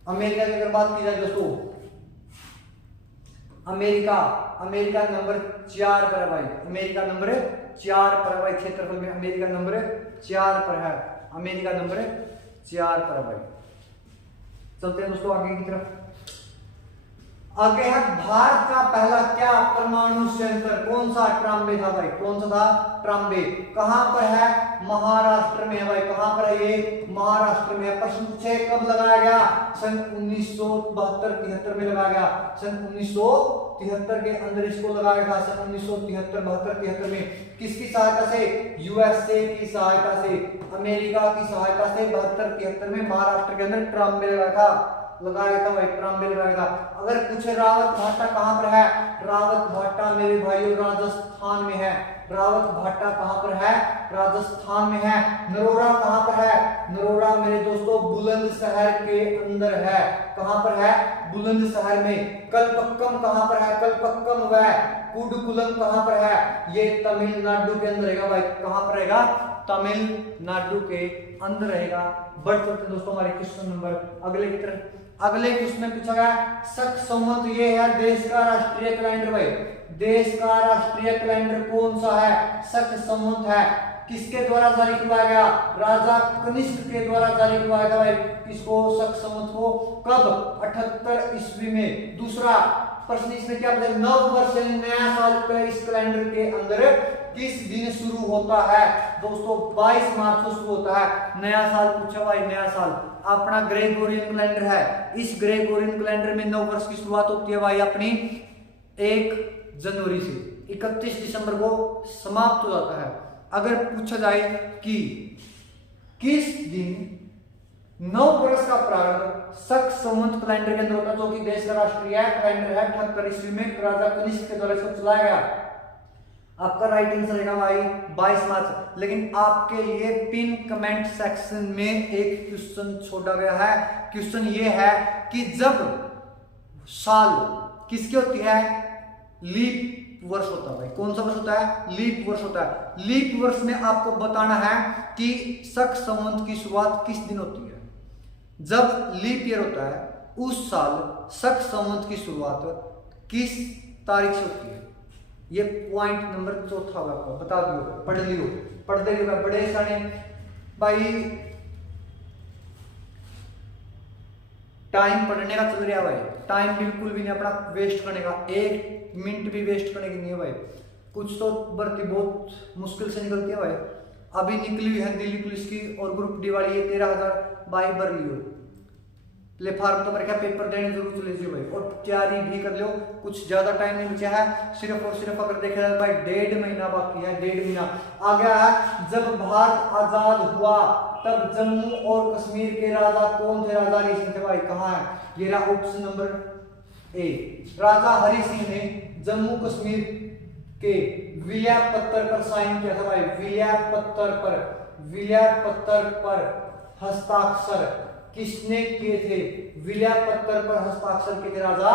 अमेरिका की अगर बात की जाए दोस्तों, अमेरिका नंबर 4 पर है भाई, अमेरिका नंबर 4 पर है भाई, क्षेत्रफल में अमेरिका नंबर 4 पर है, अमेरिका नंबर 4 पर है भाई। चलते हैं दोस्तों आगे की तरफ। आगे है भारत का पहला क्या परमाणु संयंत्र, कौन सा, ट्राम्बे था भाई, कौन सा था, ट्राम्बे। कहां पर है, महाराष्ट्र में है भाई, कहां पर है ये, महाराष्ट्र में है। प्रश्न पूछे कब लगाया गया, सन 1972-73 में लगाया गया, सन 1973 के अंदर इसको लगाया गया, सन 1973-72-73 में। किसकी सहायता से, यूएसए की सहायता से, अमेरिका की सहायता से 72-73 में महाराष्ट्र के अंदर ट्राम्बे लगाया था भाई, ट्राम्बे लगाया था। अगर कुछ रावत भाटा कहां पर है, रावत भाटा मेरे भाइयों राजस्थान में है, रावत भाटा कहां पर है, राजस्थान में है। नरोरा कहां पर है, नरोरा मेरे दोस्तों बुलंदशहर के अंदर है, कहां पर है, बुलंदशहर में। कलपक्कम कहां पर है, कलपक्कम व कुडकुलम कहां पर है, ये तमिलनाडु के अंदर रहेगा भाई, कहां पर रहेगा, तमिलनाडु के अंदर रहेगा। बढ़ चलते दोस्तों हमारे क्वेश्चन नंबर अगले की तरफ। अगले क्वेश्चन में पूछा गया शक संवत, ये है देश का राष्ट्रीय कैलेंडर भाई, देश का राष्ट्रीय कैलेंडर कौन सा है, शक संवत है। किसके द्वारा जारी करवाया गया, राजा कनिष्क के द्वारा जारी करवाया गया भाई, किसको, शक संवत को। कब, 78 ईस्वी में। दूसरा प्रश्न इसमें क्या पूछा, नव वर्ष नया साल का इस कैलेंडर के अंदर किस दिन शुरू होता है, दोस्तों 22 मार्च को शुरू होता है। नया साल पूछा भाई, नया साल अपना ग्रेगोरियन कैलेंडर है, इस ग्रेगोरियन कैलेंडर में नव वर्ष की शुरुआत होती है भाई अपनी 1 जनवरी से, 31 दिसंबर को समाप्त हो जाता है। अगर पूछा जाए कि किस दिन नव वर्ष का प्रारंभ शक संवत कैलेंडर के अंदर होता है, जो कि देश का राष्ट्रीय कैलेंडर है, 78 ईस्वी में राजा कनिष्क के द्वारा इसको चलाया गया। आपका राइट आंसर रहेगा भाई 22 मार्च। लेकिन आपके लिए पिन कमेंट सेक्शन में एक क्वेश्चन छोड़ा गया है। क्वेश्चन ये है कि जब साल किसकी होती है, लीप वर्ष होता है भाई, कौन सा वर्ष होता है, लीप वर्ष होता है। लीप वर्ष में आपको बताना है कि शक संवत की शुरुआत किस दिन होती है। जब लीप ईयर होता है उस साल शक संवत की शुरुआत किस तारीख से होती है। ये पॉइंट नंबर 4 बता दियो, पढ़ लियो, पढ़ते रहिए बड़े सारे भाई। टाइम पढ़ने का चल रहा है भाई, टाइम बिल्कुल भी नहीं अपना वेस्ट करने का, 1 मिनट भी वेस्ट करने की नहीं है भाई। कुछ तो भर्ती बहुत मुश्किल से निकलती है भाई, अभी निकली हुई है दिल्ली पुलिस की और ग्रुप डी वाली, ये 13,000 भाई भर लियो। ले फार्म तो मेरे क्या पेपर देने जरूर चले जाइए भाई, और तैयारी भी कर लो, कुछ ज्यादा टाइम नहीं बचा है, सिर्फ और सिर्फ अगर देखा जाए भाई 1.5 महीना बाकी है, 1.5 महीना आ गया है। जब भारत आजाद हुआ तब जम्मू और कश्मीर के राजा कौन थे? राजा हरि सिंह थे भाई। कहाँ है ये रहा ऑप्शन नंबर ए, राजा हरि सिंह ने जम्मू कश्मीर के विलय पत्र पर साइन किया था भाई, विलय पत्र पर हस्ताक्षर किसने किए थे? विलय पत्र पर हस्ताक्षर किए थे राजा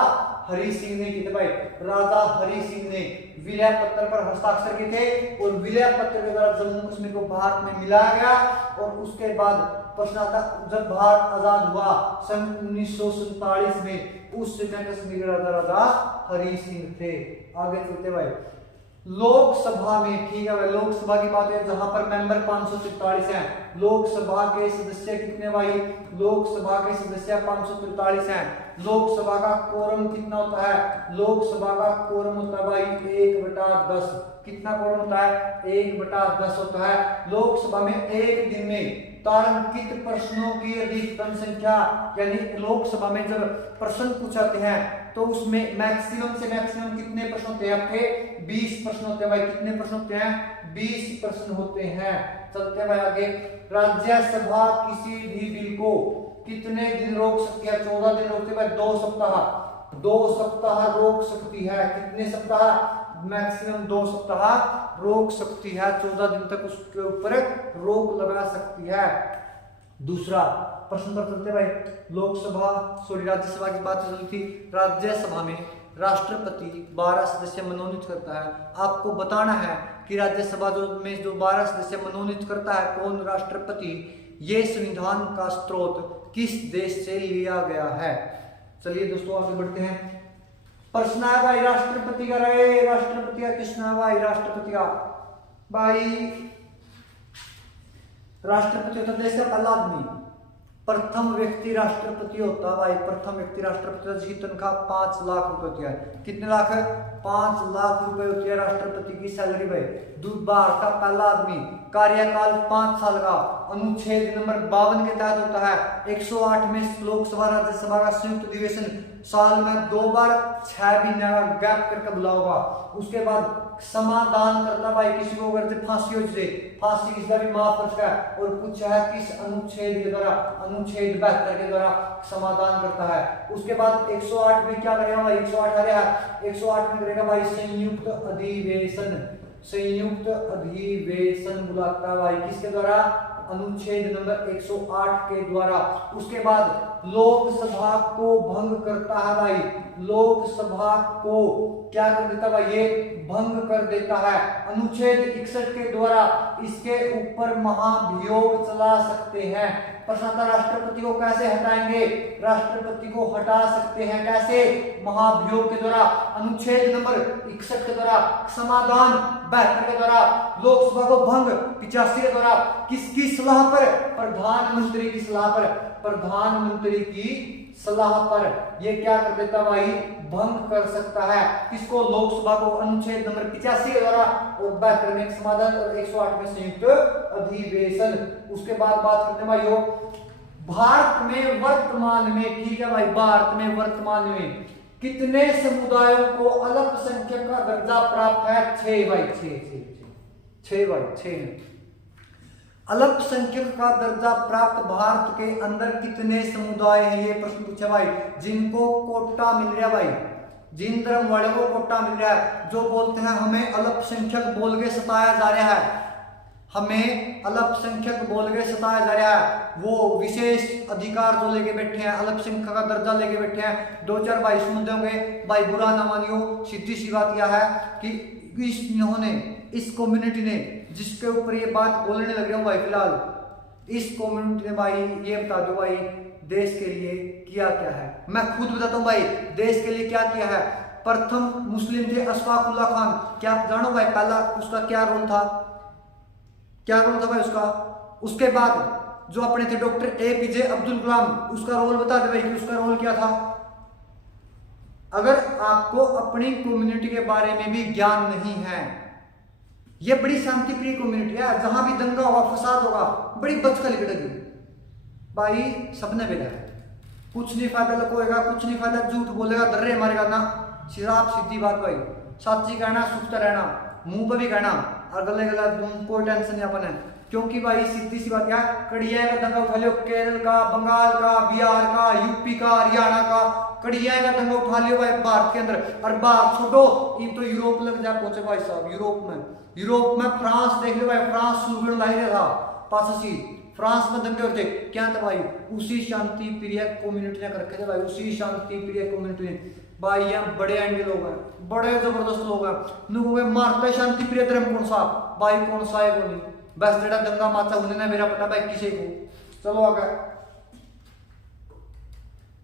हरि सिंह ने किए थे भाई, राजा हरि सिंह ने विलय पत्र पर हस्ताक्षर किए थे, और विलय पत्र के द्वारा जम्मू कश्मीर को भारत में मिलाया गया। और उसके बाद प्रश्न आता, जब भारत आजाद हुआ सन 1947 में, उस समय कश्मीर के राजा हरि सिंह थे। आगे चलते भाई, लोकसभा में, ठीक है भाई, लोकसभा की बात है जहां पर मेंबर 543 हैं, लोकसभा के सदस्य कितने भाई? लोकसभा के सदस्य 543 हैं। लोकसभा का कोरम कितना होता है? लोकसभा का कोरम होता है भाई 1/10। कितना कोरम होता है? 1/10 होता है। लोकसभा में एक दिन में तारांकित प्रश्नों की अधिकतम संख्या, यानी लोकसभा में जब प्रश्न पूछाते हैं तो उसमें मैक्सिमम से मैक्सिमम कितने प्रश्न होते हैं आपके? 20 प्रश्न होते हैं भाई। कितने प्रश्न होते हैं? 20 प्रश्न होते हैं। चलते हैं भाई आगे, राज्यसभा किसी भी बिल को कितने दिन रोक सकती है? 14 दिन रोकते भाई, 2 सप्ताह, 2 सप्ताह रोक सकती है। कितने सप्ताह? मैक्सिमम 2 सप्ताह रोक सकती है, 14 दिन तक उसके ऊपर रोक लगा सकती है। दूसरा प्रश्न पर चलते भाई, लोकसभा राज्यसभा की बात चल रही थी। राज्यसभा में राष्ट्रपति 12 सदस्य मनोनीत करता है। आपको बताना है कि राज्यसभा में जो 12 सदस्य मनोनीत करता है कौन? राष्ट्रपति। ये संविधान का स्रोत किस देश से लिया गया है? चलिए दोस्तों आगे बढ़ते हैं। प्रश्न है भाई राष्ट्रपति का, रहे राष्ट्रपति का किसना है भाई? राष्ट्रपति का भाई, राष्ट्रपति होता है देश का पहला आदमी, प्रथम व्यक्ति राष्ट्रपति होता है भाई, प्रथम व्यक्ति राष्ट्रपति। जिसकी तनख्वाह 5 लाख रुपए होती है। कितने लाख है? 5 लाख रुपए होती है राष्ट्रपति की सैलरी भाई। भारत का पहला आदमी, कार्यकाल 5 साल का, अनुच्छेद नंबर 52 के तहत होता है। 108 में लोकसभा राज्यसभा का संयुक्त अधिवेशन साल में 2 बार 6 महीने का गैप करके बुला होगा। उसके बाद समाधान करता भाई, किसी को अगर फांसी हो जाए, फांसी किसी का भी माफ कर सकता है, और पूछा है किस अनुच्छेद के द्वारा? अनुच्छेद 72 के द्वारा समाधान करता है। उसके बाद 108 में क्या करेगा भाई? 108 आ रहा है, 108 में करेगा भाई संयुक्त अधिवेशन, संयुक्त अधिवेशन बुलाता है भाई, किसके द्वारा? अनुच्छेद नंबर 108 के द्वारा। उसके बाद लोकसभा को भंग करता है भाई, लोकसभा को क्या कर देता भाई? ये भंग कर देता है। अनुच्छेद 61 के द्वारा इसके ऊपर महाभियोग चला सकते हैं। प्रश्न, राष्ट्रपति को कैसे हटाएंगे? राष्ट्रपति को हटा सकते हैं कैसे? महाभियोग के द्वारा, अनुच्छेद नंबर 61 के द्वारा, समाधान 72 के द्वारा, लोकसभा को भंग 85 के द्वारा। किसकी सलाह पर? प्रधानमंत्री की सलाह पर, प्रधानमंत्री की सलाह पर ये क्या कर देता भाई? भंग कर सकता है। किसको? लोकसभा को। अनुच्छेद नंबर 85 के द्वारा, और 72 में समाधान, और 108 में संयुक्त अधिवेशन। उसके बाद बात करते हैं भाइयों, भारत में वर्तमान में, ठीक है भाई, भारत में वर्तमान में कितने समुदायों को अल्पसंख्यक का दर्जा प्राप्त है? 6 भाई, 6 भाई, 6 अल्पसंख्यक का दर्जा प्राप्त भारत के अंदर कितने समुदाय हैं? ये प्रश्न पूछा भाई। जिनको कोटा मिल रहा है भाई, जिन धर्म वाले को कोटा मिल रहा है, जो बोलते हैं हमें अल्पसंख्यक बोल के सताया जा रहा है, हमें अल्पसंख्यक बोल के सताया जा रहा है, वो विशेष अधिकार जो लेके बैठे हैं, अल्पसंख्यक का दर्जा लेके बैठे हैं। 2-4 भाई सुनते होंगे भाई, बुरा ना मानियो, सीधी सी बात यह है कि इन्होंने, इस कम्युनिटी ने, जिसके ऊपर ये बात बोलने लग रहा हूं भाई फिलहाल, इस कम्युनिटी ने भाई ये बता दो भाई देश के लिए किया क्या है। मैं खुद बताता हूं भाई देश के लिए क्या किया है। प्रथम मुस्लिम थे अशफाक उल्लाह खान, क्या जानो भाई पहला उसका क्या रोल था? क्या रोल था भाई उसका? उसके बाद जो अपने थे डॉक्टर APJ अब्दुल कलाम, उसका रोल बता दे भाई कि उसका रोल क्या था। अगर आपको अपनी कम्युनिटी के बारे में भी ज्ञान नहीं है, ये बड़ी शांति प्रिय कम्युनिटी है, जहां भी दंगा होगा, फसाद होगा, बड़ी बचका लिखड़ेगी भाई, सबने बेला है। कुछ नहीं फायदा लकोएगा, कुछ नहीं फायदा झूठ बोलेगा, दर्रे मारेगा ना। सीधा सीधी बात भाई, सच्ची कहना, सुखता रहना, मुंह पे भी कहना, और गले गला कोई टेंशन नहीं अपन है। क्योंकि भाई सीधी सी बात क्या, कड़िया का दंगा उठा लियो, केरल का, बंगाल का, बिहार का, यूपी का, हरियाणा का, कड़िया का दंगा उठा लियो भाई भारत के अंदर। और बात छोड़ो, ये तो यूरोप लग जा पहुंचे भाई साहब। यूरोप में फ्रांस देख लो भाई, फ्रांस स्लोगन लाई रहा था पासी, फ्रांस में दंगे होते क्या था भाई, उसी शांति प्रिय कम्युनिटी ने कर रखे थे भाई, उसी शांति प्रिय कम्युनिटी ने भाई। यहाँ बड़े एंडी लोग हैं, बड़े जबरदस्त लोग हैं, नुको मारते शांति प्रिय धर्म कौन सा भाई, कौन सा है वो नहीं, बस जेड़ा दंगा माचा होने ना मेरा पता भाई किसी को। चलो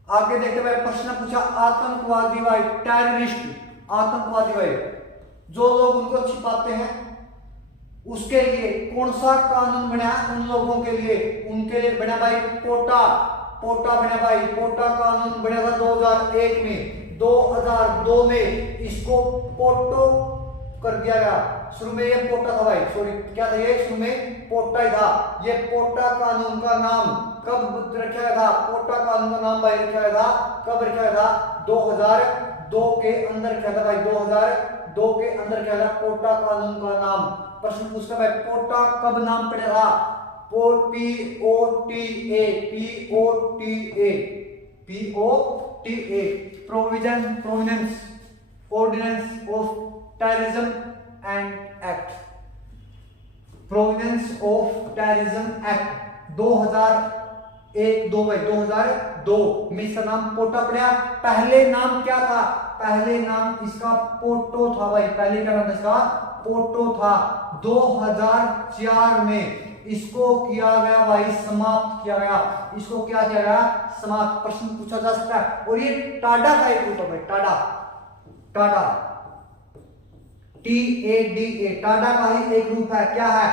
आगे देखते भाई, प्रश्न पूछा आतंकवादी भाई, टेररिस्ट, आतंकवादी भाई, जो लोग उनको छिपाते हैं उसके लिए कौन सा कानून बना उन लोगों के लिए, उनके लिए बना भाई पोटा बना भाई, पोटा कानून बना था 2001 में, 2002 में इसको पोटो कर दिया गया। शुरू में ये पोटा था भाई, सॉरी क्या था ये, शुरू में पोटा ही था। ये पोटा कानून का नाम कब रखा गया था, पोटा कानून का नाम भाई रखा गया था, कब रखा गया था, 2002 के अंदर रखा था भाई, 2002 के अंदर रखा था पोटा कानून का नाम। प्रश्न पूछता भाई, पोटा कब नाम पड़ा था, POTA providence ordinance of terrorism and act, providence of terrorism act 2002 में इसका नाम पोटा पड़ा। पहले नाम क्या था, पहले नाम इसका पोटो था भाई, पहले क्या नाम इसका पोटो था। 2004 में इसको किया गया भाई, समाप्त किया गया, इसको क्या किया गया, समाप्त। प्रश्न पूछा जा सकता है। और ये टाडा का एक रूप है भाई, टाडा TADA, टाडा का ही एक रूप है, क्या है,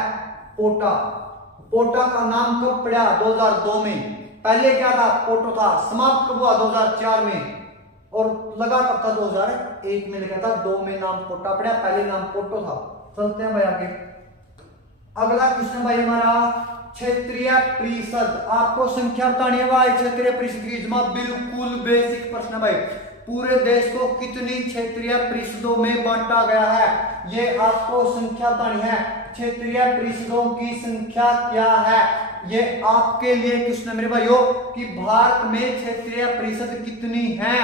पोटा का नाम कब पड़ा, 2002 में। पहले क्या था, पोटो था, समाप्त कब हुआ, 2004 में, और लगा कब था, 2001 में लिखा था, 2 में नाम पोटा पड़ा, पहले नाम पोटो था। चलते हैं भाई आगे। अगला क्वेश्चन भाई हमारा, क्षेत्रीय परिषद, आपको संख्या बतानी है भाई, क्षेत्रीय परिषद की जमा बिल्कुल बेसिक प्रश्न भाई। पूरे देश को कितनी क्षेत्रीय परिषदों में बांटा गया है, ये आपको संख्या बतानी है। क्षेत्रीय परिषदों की संख्या क्या है, ये आपके लिए क्वेश्चन मेरे भाइयों कि भारत में क्षेत्रीय परिषद कितनी है।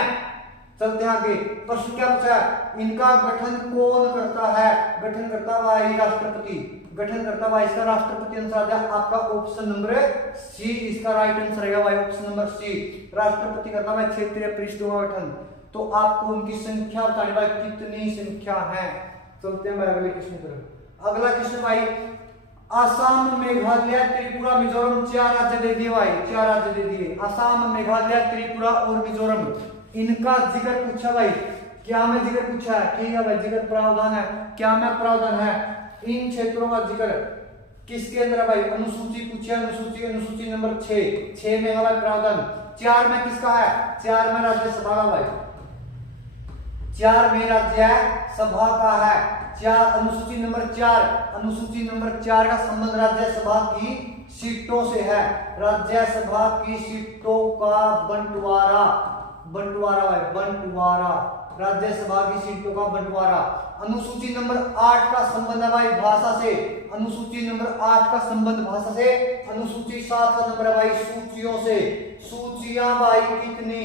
चलते हैं आगे। प्रश्न क्या पूछा है, इनका गठन कौन करता है, गठन करता भाई राष्ट्रपति, गठन करता भाई इसका राष्ट्रपति अनुसार आपका ऑप्शन नंबर सी इसका राइट आंसर रहेगा भाई, ऑप्शन नंबर सी, राष्ट्रपति करता भाई क्षेत्रीय परिषदों का गठन। तो आपको उनकी संख्या बतानी भाई कितनी संख्या है। चलते हैं भाई अगले क्वेश्चन पर। अगला क्वेश्चन भाई, आसाम, मेघालय, त्रिपुरा, मिजोरम 4 राज्य दे दिए भाई, 4 राज्य दे दिए, आसाम, मेघालय, त्रिपुरा और मिजोरम। इनका जिक्र पूछा भाई, क्या में जिक्र पूछा है, ठीक है भाई, जिक्र प्रावधान है, क्या में प्रावधान है, इन क्षेत्रों का जिक्र किसके अंदर है भाई, अनुसूची पूछी, अनुसूची नंबर 6 में हमारा प्रावधान। 4 में किसका है, 4 में राज्यसभा का भाई, 4 में राज्यसभा का है। 4 अनुसूची नंबर 4 का संबंध राज्यसभा की सीटों से है, राज्यसभा की सीटों का बंटवारा भाई, राज्यसभा की सीटों का बंटवारा। अनुसूची नंबर 8 का संबंध है भाई भाषा से, अनुसूची नंबर 8 का संबंध भाषा से। अनुसूची 7 का नंबर है भाई सूचियों से। सूचियां भाई कितनी,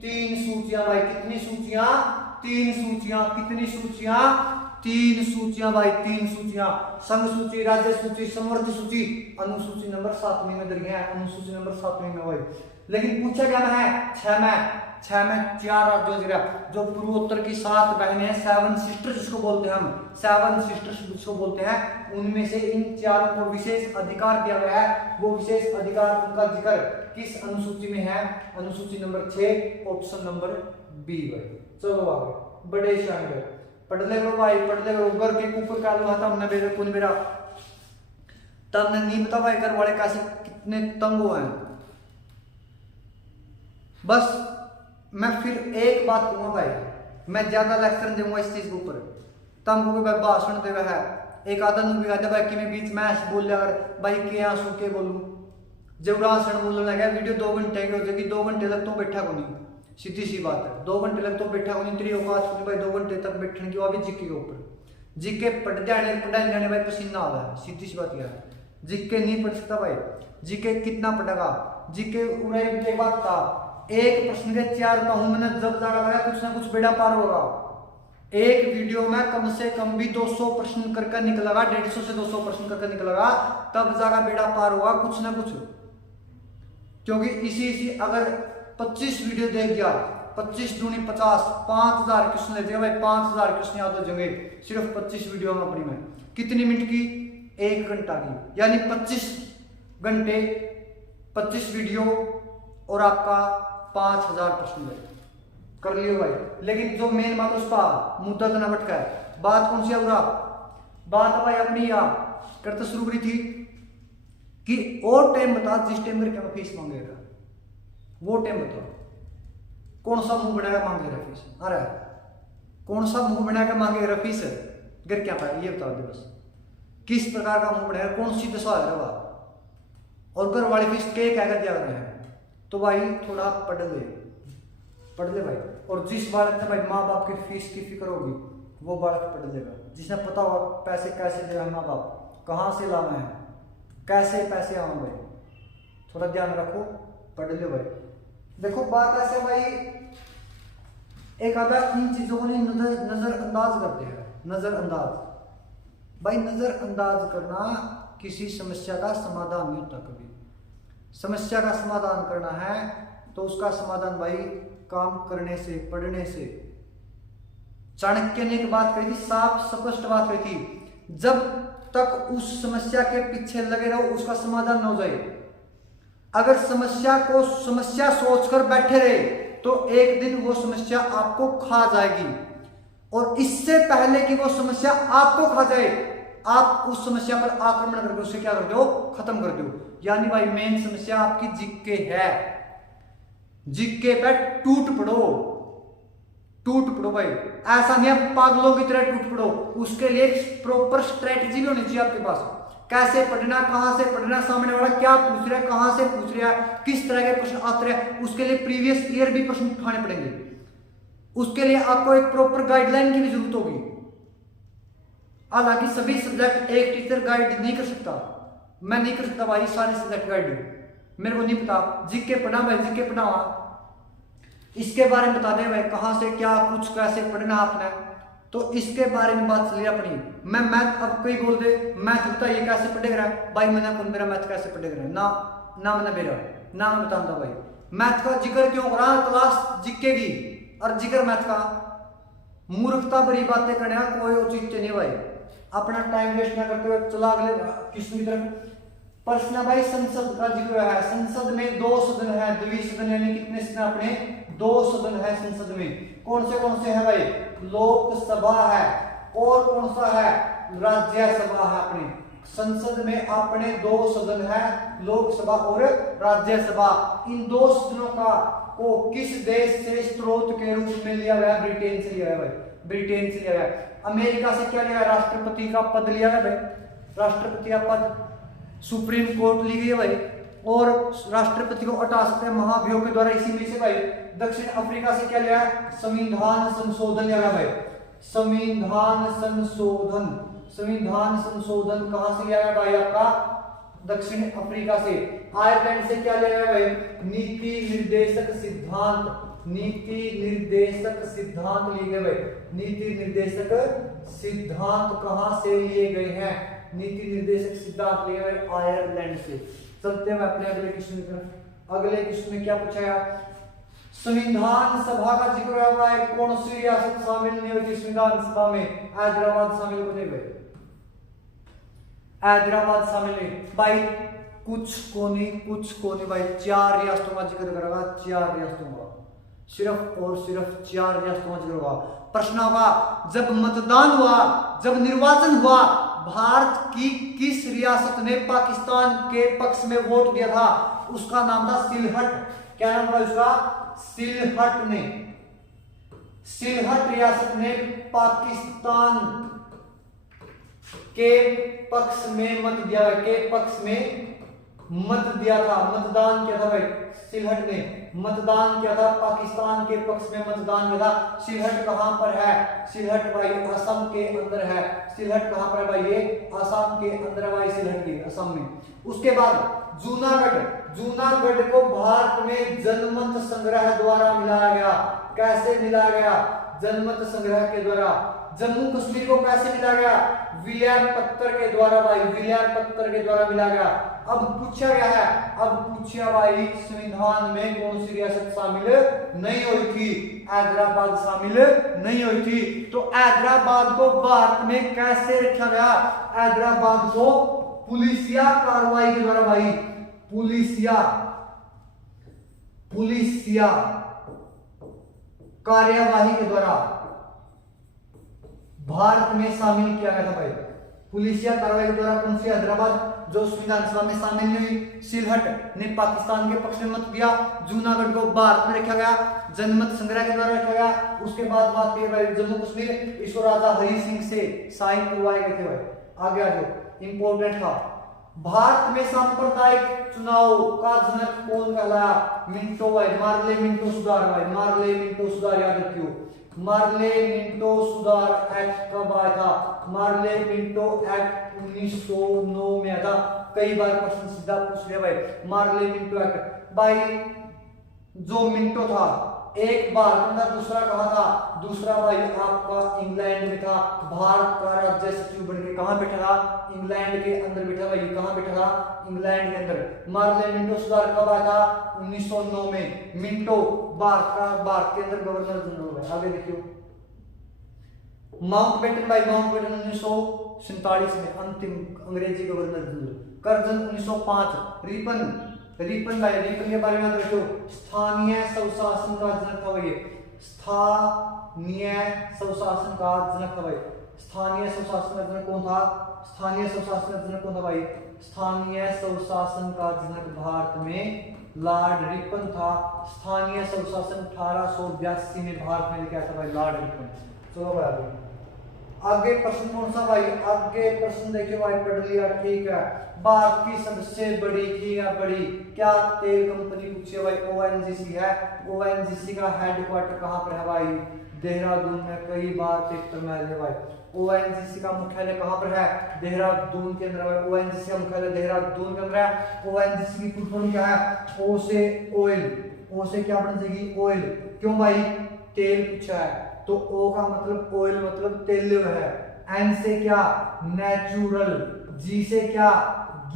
3 सूचियां भाई, कितनी सूचियां, 3 सूचियां, कितनी सूचियां, 3 सूचियां भाई, 3 सूचियां, संघ सूची, राज्य सूची, समवर्ती सूची। अनुसूची नंबर 7वीं में दर्ज है, अनुसूची नंबर 7वीं में भाई। लेकिन पूछा क्या है, 6 में 4 राज्यों जो पूर्वोत्तर की 7 बहनें हैं, 7 सिस्टर्स जिसको बोलते हैं हम, 7 सिस्टर्स जिसको बोलते हैं, उनमें से इन 4 को विशेष अधिकार दिया गया है। वो विशेष अधिकार उनका जिक्र किस अनुसूची में है, अनुसूची नंबर 6, ऑप्शन नंबर बी भाई। चलो आगे, बड़े शानदार पढ़ ले लो भाई, पढ़ ले लो। घर के ऊपर का लो था मेरे को मेरा तब नहीं बता भाई घर वाले कैसे कितने तंग हुए हैं। बस मैं फिर एक बात कहूंगा भाई, मैं ज्यादा लेक्चर दूंगा इस चीज के ऊपर, तंग को भाई भाषण देवे है, एक आधा नु भी आधा भाई कि मैं बीच में ऐसे बोल लिया भाई के आंसू के बोलूं, जब राशन बोलने लगा वीडियो 2 घंटे की हो जाएगी, 2 घंटे तक तो बैठा को नहीं, सीधी सी बात है, 2 घंटे तक तो बैठा को नहीं, तेरी औकात को नहीं भाई 2 घंटे तक बैठने की, वो भी जीके के ऊपर, जीके पढ़ जाने भाई पसीना आ रहा है, सीधी सी बात यह है, जीके नहीं पढ़ सकता भाई, जीके कितना पढ़ेगा, जीके उड़ाई के बाद था एक प्रश्न के 4 कहूं मैंने, जब जागा लगा कुछ ना कुछ बेड़ा पार होगा, एक वीडियो में कम से कम भी 200 प्रश्न करके निकलेगा, 150 से 200 प्रश्न करके निकलेगा, तब जागा बेड़ा पार होगा कुछ ना कुछ, क्योंकि इसी अगर 25 वीडियो देख गया, 25 दूनी 50, 5000 क्वेश्चन ले जाएगा भाई, 5000 क्वेश्चन याद हो जाएंगे सिर्फ 25 वीडियो में अपनी में, कितनी मिनट की, 1 घंटा की, यानी 25 घंटे 25 वीडियो और आपका 5000 प्रश्न कर लियो भाई। लेकिन जो मेन बात उसका मुद्दा तो ना भटका है, बात कौन सी है, बात भाई अपनी या करते शुरू करी थी कि और टाइम बता जिस टाइम मेरे क्या फीस मांगेगा, वो टाइम बताओ, कौन सा मुंह बनाकर मांगेगा फीस, अरे कौन सा मुंह बनाकर मांगेगा फीस, घर क्या पाएगा ये बता दे बस, किस प्रकार का मुंह बनाएगा, कौन सी दशा है बात, और घर वाली फीस के क्या दिया रहे हैं, तो भाई थोड़ा पढ़ ले भाई, और जिस बालक ने भाई माँ बाप की फीस की फिक्र होगी वो बालक पढ़ लेगा, जिसने पता होगा पैसे कैसे दे रहे हैं माँ बाप, कहाँ से लाना है, कैसे पैसे आए भाई, थोड़ा ध्यान रखो, पढ़ लो भाई। देखो बात ऐसे भाई, एक आधा इन चीजों को नहीं नजरअंदाज करते हैं, नजरअंदाज भाई, नजरअंदाज करना किसी समस्या का समाधान नहीं होता, कभी समस्या का समाधान करना है तो उसका समाधान भाई काम करने से, पढ़ने से। चाणक्य ने एक बात कही थी, साफ स्पष्ट बात कही थी, जब तक उस समस्या के पीछे लगे रहो उसका समाधान न हो जाए, अगर समस्या सोचकर बैठे रहे तो एक दिन वो समस्या आपको खा जाएगी, और इससे पहले कि वो समस्या आपको खा जाए आप उस समस्या पर आक्रमण करके उसे क्या कर दो, खत्म कर दो। यानी भाई मेन समस्या आपकी जीके है, जीके पे टूट पड़ो भाई, ऐसा नहीं है पागलों की तरह टूट पड़ो, उसके लिए प्रॉपर स्ट्रेटजी भी होनी चाहिए आपके पास, कैसे पढ़ना, कहां से पढ़ना, सामने वाला क्या पूछ रहा है, कहां से पूछ रहा है, किस तरह के प्रश्न आते हैं, उसके लिए प्रीवियस ईयर भी प्रश्न उठाने पड़ेंगे, उसके लिए आपको एक प्रॉपर गाइडलाइन की भी जरूरत होगी। हालांकि सभी सब्जेक्ट एक टीचर गाइड नहीं कर सकता, मैं नहीं कर सकता भाई सारे सब्जेक्ट गाइड, मेरे को नहीं पता, जीके पढ़ा भाई, जीके पढ़ा इसके बारे में बता दे भाई, कहां से क्या कुछ कैसे पढ़ना आपने, तो इसके बारे में बात चली अपनी। मैं मैथ, अब कोई बोल दे मैथ बताइए कैसे पढ़ेगा भाई, मैंने कौन मेरा मैथ कैसे पढ़ेगा ना मैंने मेरा ना मैं बताऊंगा भाई, मैथ का जिक्र क्यों करा क्लास जीके की, और जिक्र मैथ का, मूर्खता भरी बातें करने का कोई औचित्य नहीं भाई, अपना टाइम वेस्ट ना करते हुए चला अगले किस्म की तरफ। प्रश्न भाई संसद का जिक्र है, संसद में 2 सदन है, द्विसदन यानी कितने सदन, अपने 2 सदन है संसद में, कौन से है भाई, लोकसभा है और कौन सा है, राज्यसभा है। अपने संसद में अपने 2 सदन है, लोकसभा और राज्यसभा। इन 2 सदनों का को किस देश से स्रोत के रूप में लिया गया, ब्रिटेन से लिया गया भाई, ब्रिटेन से लिया गया। अमेरिका से क्या लिया, राष्ट्रपति का पद लिया गया भाई, राष्ट्रपति का पद, सुप्रीम कोर्ट ली गई है भाई, और राष्ट्रपति को हटा सकते हैं महाभियोग के द्वारा, इसी में से भाई। दक्षिण अफ्रीका से क्या लिया है, संविधान संशोधन लिया गया भाई, संविधान संशोधन कहां से लिया गया भाई, आपका दक्षिण अफ्रीका से। आयरलैंड से क्या लिया गया भाई, नीति निर्देशक सिद्धांत लिए गए भाई, नीति निर्देशक सिद्धांत कहां से लिए गए हैं, नीति निर्देशक सिद्धांत लिए गए आयरलैंड से। चलते हैं अपने अगले क्वेश्चन की तरफ। अगले क्वेश्चन में क्या पूछा है, संविधान सभा का जिक्र हुआ है, कौन सी रियासत शामिल नहीं होती संविधान सभा में, हैदराबाद शामिल होते भाई, हैदराबाद शामिल है भाई, कुछ को नहीं भाई, 4 रियासतों का जिक्र करेगा, 4 रियासतों का, सिर्फ और सिर्फ 4 रियासतों का जिक्र होगा। प्रश्न होगा, जब मतदान हुआ, जब निर्वाचन हुआ, भारत की किस रियासत ने पाकिस्तान के पक्ष में वोट दिया था, उसका नाम था सिलहट। क्या नाम था उसका, सिलहट रियासत ने पाकिस्तान के पक्ष में मत दिया, के पक्ष में मत दिया था, मतदान किया था भाई सिलहट में, मतदान किया था, पाकिस्तान के पक्ष में मतदान किया था। सिलहट कहां पर है? सिलहट भाई असम के अंदर है। सिलहट कहां पर है भाई? ये असम के अंदर है भाई, सिलहट की असम में। उसके बाद जूनागढ़, जूनागढ़ को भारत में जनमत संग्रह द्वारा मिलाया गया। कैसे मिलाया गया? जनमत संग्रह के द्वारा। जम्मू कश्मीर को कैसे मिला गया? विलय पत्र के द्वारा भाई, विलय पत्र के द्वारा मिला गया। अब पूछा गया है, अब पूछा भाई संविधान में कौन सी रियासत शामिल नहीं हुई थी? हैदराबाद शामिल नहीं हुई थी। तो हैदराबाद को भारत में कैसे रखा गया? हैदराबाद को पुलिसिया कार्रवाई के द्वारा भाई, पुलिसिया कार्यवाही के द्वारा भारत में शामिल किया गया था भाई। पुलिसिया कार्रवाई के द्वारा कौन सी? हैदराबाद जो संविधान सभा में शामिल नहीं हुई। सिलहट ने पाकिस्तान के पक्ष में मत दिया। जूनागढ़ को भारत में रखा गया, जनमत संग्रह के द्वारा रखा गया। उसके बाद बात की भाई जम्मू कश्मीर, इसको राजा हरि सिंह से साइन करवाए गए थे भाई। आगे आ जाओ, इंपॉर्टेंट था। भारत में सांप्रदायिक चुनाव का जनक कौन कहलाया? मिंटो भाई, मार्ले मिंटो सुधार भाई, मार्ले मिंटो सुधार याद रखियो। मार्ले मिंटो सुधार एक्ट कब आया था? मार्ले मिंटो एक्ट 1909 में आया था। कई बार प्रश्न सीधा पूछ लिया भाई, मार्ले मिंटो एक्ट भाई। जो मिंटो था एक भारत में था, दूसरा कहा था? दूसरा भाई आपका इंग्लैंड में था। भारत का राज्य सचिव बन के कहां बैठा था? इंग्लैंड के अंदर बैठा भाई। कहां बैठा था? इंग्लैंड के अंदर। मार्ले मिंटो सुधार कब आया था? 1909 में। मिंटो भारत के अंदर गवर्नर जनरल है। आगे देखियो, माउंटबेटन भाई, माउंटबेटन 1947 में अंतिम अंग्रेजी गवर्नर जनरल। कर्जन 1905। रिपन भाई, रिपन के बारे में याद रखो, स्थानीय स्वशासन का जनक था भाई। स्थानीय स्वशासन का जनक था भाई। स्थानीय स्वशासन का जनक कौन था? स्थानीय स्वशासन का जनक कौन था भाई? स्थानीय स्वशासन का जनक भारत में लॉर्ड रिपन था। स्थानीय स्वशासन 1882 में भारत में लेके आया था भाई लॉर्ड रिपन। चलो भाई आगे प्रश्न कौन सा भाई? आगे प्रश्न देखिए भाई, पढ़ लिया ठीक है। भारत की सबसे बड़ी, ठीक है बड़ी क्या तेल कंपनी पूछिए भाई? ओएनजीसी है। ओएनजीसी का हेडक्वार्टर कहां पर है भाई? देहरादून में। कई बार पेपर में आए भाई। ओएनजीसी का मुख्यालय कहां पर है? देहरादून के अंदर है। ओएनजीसी का मुख्यालय देहरादून के अंदर है। ओएनजीसी की फुल फॉर्म क्या है? ओ से ऑयल। ओ से क्या बन जाएगी? ऑयल। क्यों भाई? तेल पूछा है तो ओ का मतलब ऑयल मतलब तेल है। एन से क्या? नेचुरल। जी से क्या?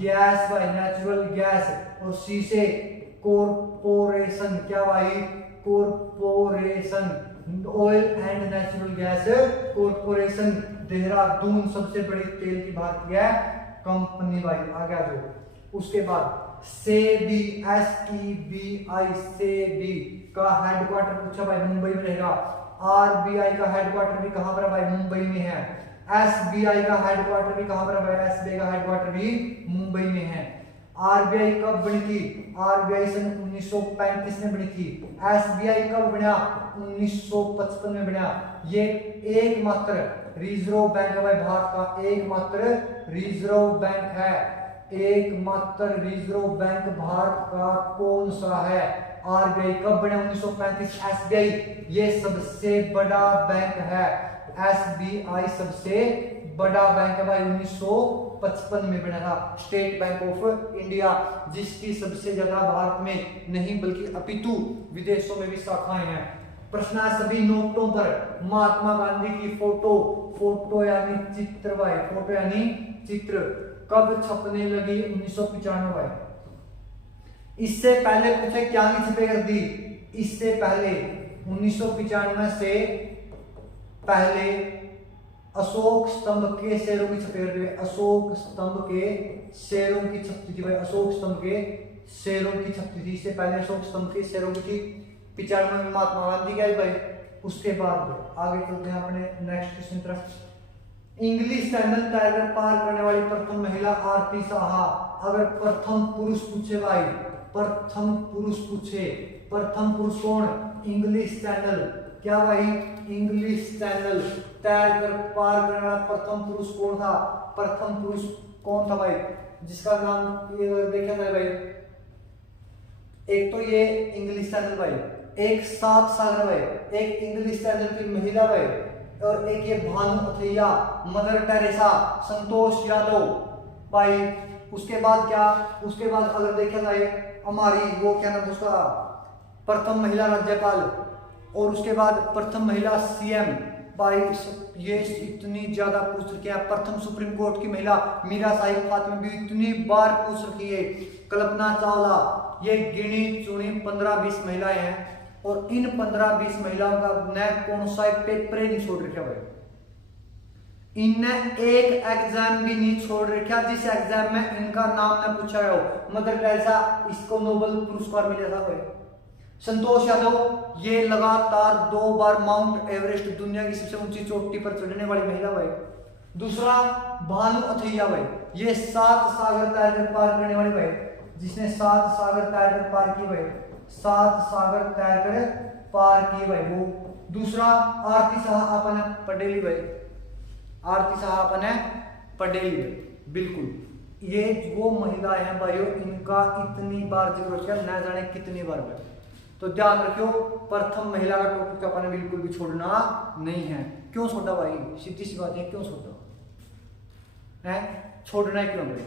गैस भाई, नेचुरल गैस। और सी से कॉरपोरेशन। क्या भाई? Corporation. Oil and natural gas corporation. Dehradun सबसे बड़ी तेल की भारतीय कंपनी भाई। आगे आ जाओ। उसके बाद सेबी, SEBI सेबी का हेडक्वार्टर पूछा भाई, मुंबई में रहेगा। आरबीआई का हेडक्वार्टर भी कहां पर है भाई? मुंबई में है। एसबीआई का हेडक्वार्टर भी कहां पर है भाई? एसबीआई का हेडक्वार्टर भी मुंबई में है। आरबीआई कब बनी थी? आरबीआई सन 1935 में बनी थी। एसबीआई कब बना? 1955 में बना। ये एकमात्र रिजर्व बैंक है भाई भारत का, एकमात्र रिजर्व बैंक है। एकमात्र रिजर्व बैंक भारत का कौन सा है? आरबीआई कब बना? 1935। एसबीआई ये सबसे बड़ा बैंक है। एसबीआई सबसे बड़ा बैंक है भाई, 1955 में बना था। स्टेट बैंक ऑफ इंडिया, जिसकी सबसे ज्यादा भारत में नहीं बल्कि अपितु विदेशों में भी शाखाएं हैं। प्रश्न है सभी नोटों पर महात्मा गांधी की फोटो यानी चित्र भाई, फोटो यानी चित्र कब छपने लगी? 1995 भाई। इससे पहले पूछे क्या नहीं छपे कर दी? इससे पहले 1995 से पहले अशोक स्तंभ के शेरों की छपी कर दी। अशोक स्तंभ के शेरों की छपती थी भाई, अशोक स्तंभ के शेरों की छपती थी। इससे पहले अशोक स्तंभ के शेरों की थी। 95 में महात्मा गांधी की भाई। उसके बाद आगे चलते हैं अपने नेक्स्ट क्वेश्चन तरफ। इंग्लिश चैनल टाइगर पार करने वाली प्रथम महिला आरती साहा। अगर प्रथम पुरुष पूछे भाई, प्रथम पुरुष पूछे, प्रथम पुरुष कौन? English channel. क्या भाई? इंग्लिश चैनल तैर कर पार करने वाला प्रथम पुरुष कौन था? प्रथम पुरुष कौन था भाई? जिसका नाम ये अगर देखा जाए भाई, एक तो ये इंग्लिश चैनल भाई, एक सात सागर भाई, एक इंग्लिश चैनल की महिला भाई, और एक ये भानु अथैया, मदर टेरेसा, संतोष यादव भाई। उसके बाद क्या, उसके बाद अगर देखा जाए हमारी वो क्या नाम उसका, प्रथम महिला राज्यपाल, और उसके बाद प्रथम महिला सीएम भाई। ये इतनी ज्यादा पूछ रखी है। प्रथम सुप्रीम कोर्ट की महिला मीरा साहिब फातिमा भी इतनी बार पूछ रखी है। कल्पना चावला, ये गिनी चुनी 15-20 महिलाएं हैं, और इन 15-20 महिलाओं का न कौन सा पेपर नहीं छोड़ रखा भाई। इनने एक एग्जाम भी नहीं छोड़ रखा जिस एग्जाम में इनका नाम न पूछा गया हो। मदर टेरेसा, इसको नोबेल पुरस्कार मिला था भाई। संतोष यादव, ये लगातार 2 बार माउंट एवरेस्ट, दुनिया की सबसे ऊंची चोटी पर चढ़ने वाली महिला भाई। दूसरा भानु अथैया भाई, ये 7 सागर तैर कर पार करने वाली भाई, जिसने 7 सागर तैर कर पार की भाई, 7 सागर तैर कर पार की भाई वो। दूसरा आरती साहा अपन पटेली भाई, आरती साहा अपन पटेली भाई, बिल्कुल ये वो महिला है भाइयों, इनका इतनी बार जिक्र किया न जाने कितनी बार भाई। तो ध्यान रखियो, प्रथम महिला का टॉपिक अपन बिल्कुल भी छोड़ना नहीं है। क्यों छोड़ा भाई, सीधी सी बात है, क्यों छोड़ा है, छोड़ना है क्यों भाई,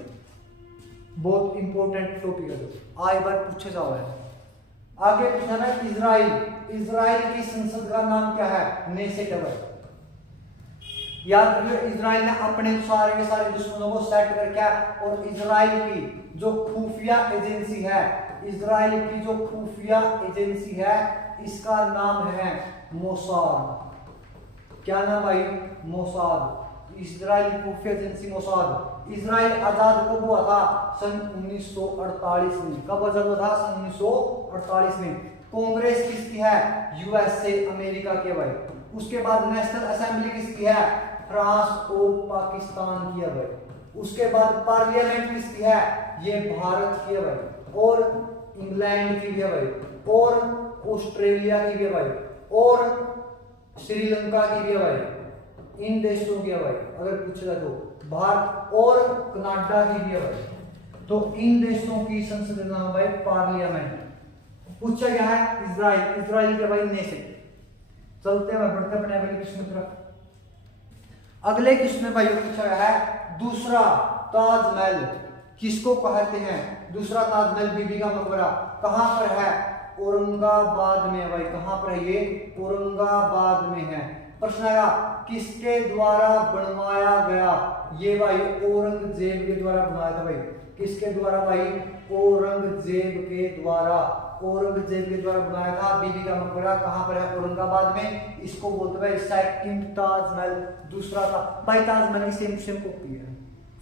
बहुत इंपॉर्टेंट टॉपिक है जो आज बार पूछे जाओ है। आगे पूछा ना इजराइल, इजराइल की संसद का नाम क्या है, नेसेट है भाई। याद रखियो, इजराइल ने अपने सारे के सारे दुश्मनों को सेट कर रखा है, और इजराइल की जो खुफिया एजेंसी है, इजराइल की जो खुफिया एजेंसी है, इसका नाम है मोसाद। क्या नाम भाई, मोसाद। इजराइल की खुफिया एजेंसी मोसाद। इजराइल आजाद कब हुआ था, सन 1948 में। कब आजाद हुआ था, सन 1948 में। कांग्रेस किसकी है, यूएसए, अमेरिका के भाई। उसके बाद नेशनल असेंबली किसकी है, फ्रांस और पाकिस्तान की है भाई। उसके बाद पार्लियामेंट किसकी है, ये भारत की है भाई, और इंग्लैंड की भी है भाई, और ऑस्ट्रेलिया की भी है भाई, और श्रीलंका की भी है भाई। इन देशों की है भाई, अगर पूछा तो भारत और कनाडा की भी है भाई। तो इन देशों की संसद का नाम भाई पार्लियामेंट। पूछा गया है इजराइल, इजराइल के भाई नेसेट। चलते हैं बढ़ते अपने अगले क्वेश्चन की तरफ। अगले क्वेश्चन में भाई पूछा गया है दूसरा ताजमहल किसको कहते हैं। दूसरा ताजमहल, बीबी का मकबरा, कहां पर है, औरंगाबाद में है भाई। कहां पर है ये, औरंगाबाद में है। प्रश्न आया किसके द्वारा बनवाया गया, ये भाई औरंगजेब के द्वारा बनवाया था भाई। किसके द्वारा भाई, औरंगजेब के द्वारा, औरंगजेब के द्वारा बनाया था बीबी का मकबरा। कहां पर है, औरंगाबाद में। इसको बोलते भाई सेकंड ताजमहल। दूसरा था भाई ताजमहल की सेम सेम कॉपी है,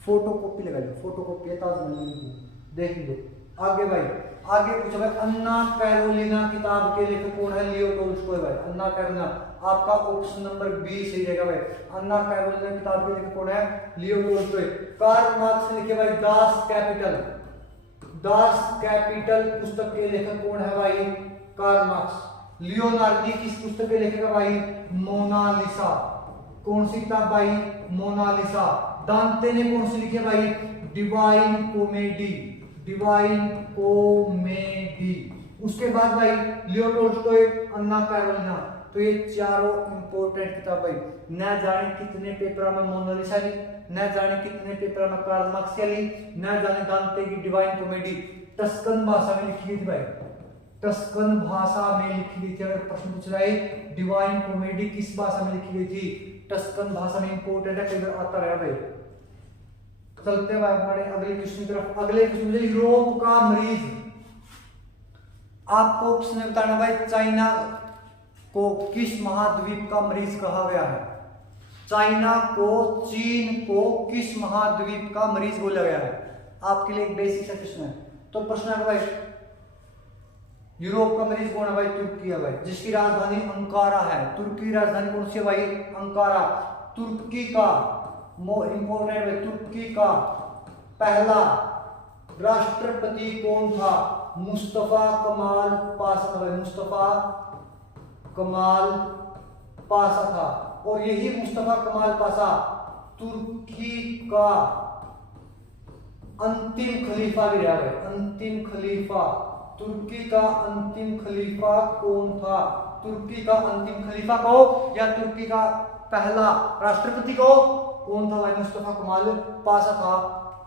फोटो कॉपी लगा लो, फोटो कॉपी है ताजमहल की, देख लो। आगे भाई, आगे पूछा भाई अन्ना कैरोलिना किताब के लेखक कौन है, लियो टोल्स्टॉय भाई। अन्ना कैरोलिना, आपका ऑप्शन नंबर बी सही रहेगा भाई। अन्ना कैरोलिना किताब के लेखक कौन है, लियो टोल्स्टॉय। कार्ल मार्क्स ने लिखे भाई दास कैपिटल, दास कैपिटल पुस्तक के लेखक कौन है भाई, कार्ल मार्क्स। लियोनार्दी किस पुस्तक के लेखक है भाई, मोनालिसा। कौन सी किताब भाई, मोनालिसा। दांते ने कौन सी लिखी है भाई, डिवाइन कॉमेडी, डिवाइन कॉमेडी। उसके बाद भाई लियो टोल्स्टॉय, अन्ना कैरोलिना। तो ये चारों इंपॉर्टेंट किताब भाई। न जाने कितने पेपर में मोनालिसा ली, न जाने कितने पेपर में कार्ल मार्क्स ली, न जाने दांते की डिवाइन कॉमेडी टस्कन भाषा में लिखी गई थी भाई। टस्कन भाषा में लिखी गई थी। अगर प्रश्न पूछ रहा है डिवाइन कॉमेडी किस भाषा में लिखी गई थी, टस्कन भाषा में। इंपॉर्टेंट है, इधर आता रहा भाई। चलते हैं हमारे अगले क्वेश्चन की तरफ। अगले क्वेश्चन में यूरोप का मरीज, आपको ऑप्शन में बताना भाई चाइना को किस महाद्वीप का मरीज कहा गया है। चाइना को, चीन को किस महाद्वीप का मरीज बोला गया है। आपके लिए एक बेसिक सा क्वेश्चन है। तो प्रश्न है भाई यूरोप का मरीज कौन है भाई, तुर्की है भाई, जिसकी राजधानी अंकारा है। तुर्की राजधानी कौन सी है भाई, अंकारा। तुर्की का मोर इंपोर्टेंट है, तुर्की का पहला राष्ट्रपति कौन था, मुस्तफा कमाल पाशा था। मुस्तफा कमाल पाशा था, और यही मुस्तफा कमाल पाशा तुर्की का अंतिम खलीफा भी रहा है। अंतिम खलीफा, तुर्की का अंतिम खलीफा कौन था? तुर्की का अंतिम खलीफा को या तुर्की का पहला राष्ट्रपति को कौन था भाई? मुस्तफा कमाल पाशा था।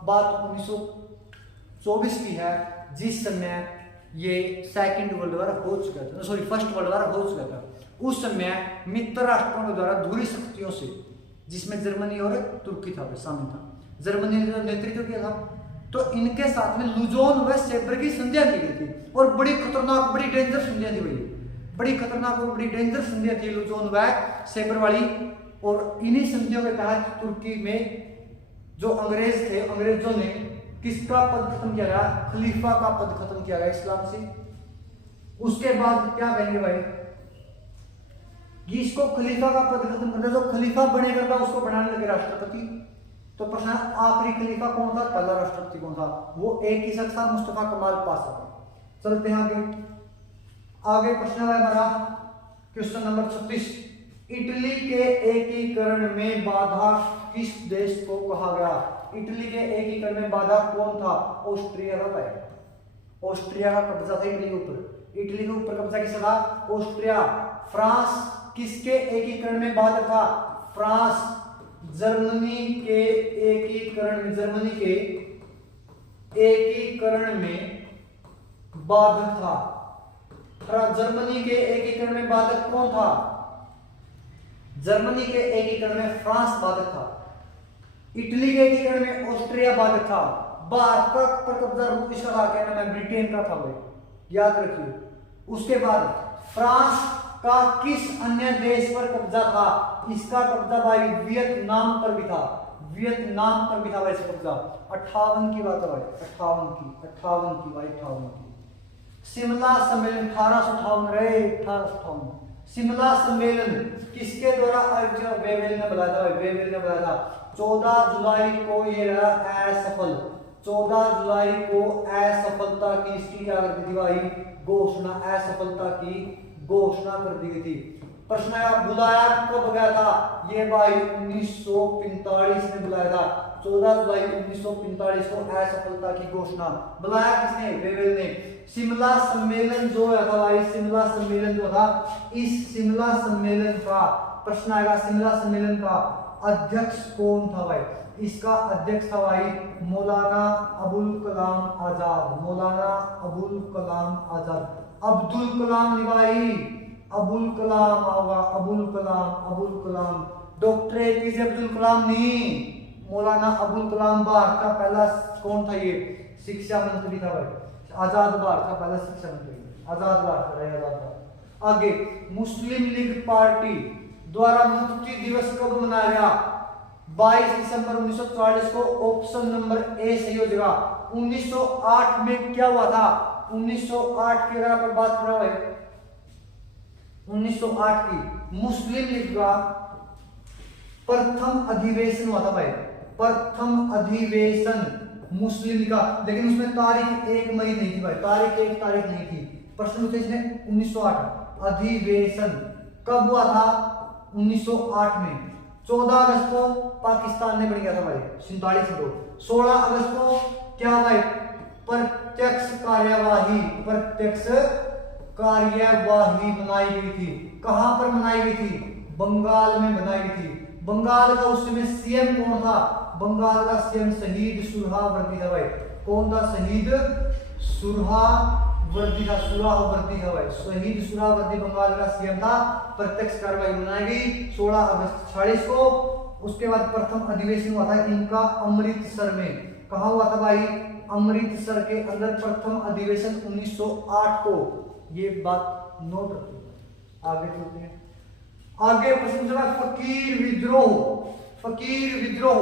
बात 1924 की है, जिस समय ये सेकंड वर्ल्ड वॉर हो चुका था, सॉरी फर्स्ट वर्ल्ड वॉर हो चुका था। उस समय मित्र राष्ट्रों के द्वारा धुरी शक्तियों से, जिसमें जर्मनी और तुर्की था शामिल था, जर्मनी ने नेतृत्व किया था, तो इनके साथ में लुजोन व सेबर की संधियां की गई थी और बड़ी खतरनाक, बड़ी डेंजर संधियां थी भाई, बड़ी खतरनाक और बड़ी डेंजर संधियां थी लुजोन व सेबर वाली। और इन्हीं संधियों के तहत तुर्की में जो अंग्रेज थे, अंग्रेजों ने किसका पद खत्म किया गया? खलीफा का पद खत्म किया गया इस्लाम से। उसके बाद क्या कहेंगे भाई? इसको खलीफा का पद खत्म करना, जो खलीफा बनेगा था उसको बनाने लगे राष्ट्रपति। तो प्रश्न आखिरी खलीफा कौन था? पहला राष्ट्रपति कौन था? वो एक ही शख्स था, मुस्तफा कमाल पाशा। चलते हैं आगे। आगे प्रश्न है हमारा क्वेश्चन नंबर 36। इटली के एकीकरण में बाधा किस देश को कहा गया? इटली के एकीकरण में बाधा कौन था? ऑस्ट्रिया था भाई। ऑस्ट्रिया का कब्जा था इटली के ऊपर। इटली के ऊपर कब्जा किसका था? ऑस्ट्रिया। फ्रांस किसके एकीकरण में बाधक था? फ्रांस जर्मनी के एकीकरण में, जर्मनी के एकीकरण में बाधक था। जर्मनी के एकीकरण में बाधक कौन था? जर्मनी के एकीकरण में फ्रांस बाधक था। इटली के एकीकरण में ऑस्ट्रिया बाधक था। भारत पर कब्जा इसका था, क्या नाम है? ब्रिटेन का था भाई, याद रखिए। उसके बाद फ्रांस का किस अन्य देश पर कब्जा था? इसका कब्जा भाई वियतनाम पर भी था। वियतनाम पर भी था भाई इसका कब्जा। 58 की बात है भाई, 58 की भाई, 58 की। शिमला सम्मेलन 1858 रहे, 1858। शिमला सम्मेलन किसके द्वारा आयोजित? वेवेल ने बुलाया था, वेवेल ने बुलाया था। 14 जुलाई को ये रहा असफल। 14 जुलाई को असफलता की इसकी क्या कर दी थी भाई? घोषणा, असफलता की घोषणा कर दी गई थी। प्रश्न है बुलाया कब गया था? ये भाई 1945 में बुलाया था। 14 जुलाई 1945 को असफलता की घोषणा बुलाया किसने? वेवेल ने। शिमला सम्मेलन जो था भाई, शिमला सम्मेलन जो था, इस शिमला सम्मेलन का प्रश्न आएगा, शिमला सम्मेलन का अध्यक्ष कौन था भाई? इसका अध्यक्ष था भाई मौलाना अबुल कलाम आजाद। मौलाना अबुल कलाम आजाद। अब्दुल कलाम नहीं भाई, अबुल कलाम होगा, अबुल कलाम, अबुल कलाम। डॉक्टर एपीजे अब्दुल कलाम नहीं, मौलाना अबुल कलाम। भारत का पहला कौन था? ये शिक्षा मंत्री था भाई, आजाद भारत का पहला शिक्षा मंत्री, आजाद भारत का, आजाद भारत। आगे मुस्लिम लीग पार्टी द्वारा मुक्ति दिवस कब मनाया गया? 22 दिसंबर 1944 को। ऑप्शन नंबर ए सही हो जाएगा। 1908 में क्या हुआ था? 1908 की अगर आप बात कर रहे हो 1908 की मुस्लिम लीग का प्रथम अधिवेशन हुआ था भाई, प्रथम अधिवेशन मुस्लिम लीग का। लेकिन उसमें तारीख 1 मई नहीं थी भाई, तारीख 1 तारीख नहीं थी। प्रश्न पूछे इसने 1908 अधिवेशन कब हुआ था? 1908 में। 14 अगस्त को पाकिस्तान ने बन गया था भाई 47 को। 16 अगस्त को क्या भाई? प्रत्यक्ष कार्यवाही, प्रत्यक्ष कार्यवाही मनाई गई थी। कहां पर मनाई गई थी? बंगाल में मनाई गई थी। बंगाल का उस समय सीएम कौन था? बंगाल का सीएम शहीद सुरहावर्दी था भाई। कौन था? शहीद सुरहावर्दी था, सुरहावर्दी था भाई, शहीद सुरहावर्दी बंगाल का सीएम था। प्रत्यक्ष कार्यवाही मनाई गई 16 अगस्त 46 को। उसके बाद प्रथम अधिवेशन हुआ था इनका अमृतसर में। कहा हुआ था भाई? अमृतसर के अंदर प्रथम अधिवेशन 1908 को। ये बात नोट रखिए। आगे चलते हैं। आगे प्रश्न चला फकीर विद्रोह। फकीर विद्रोह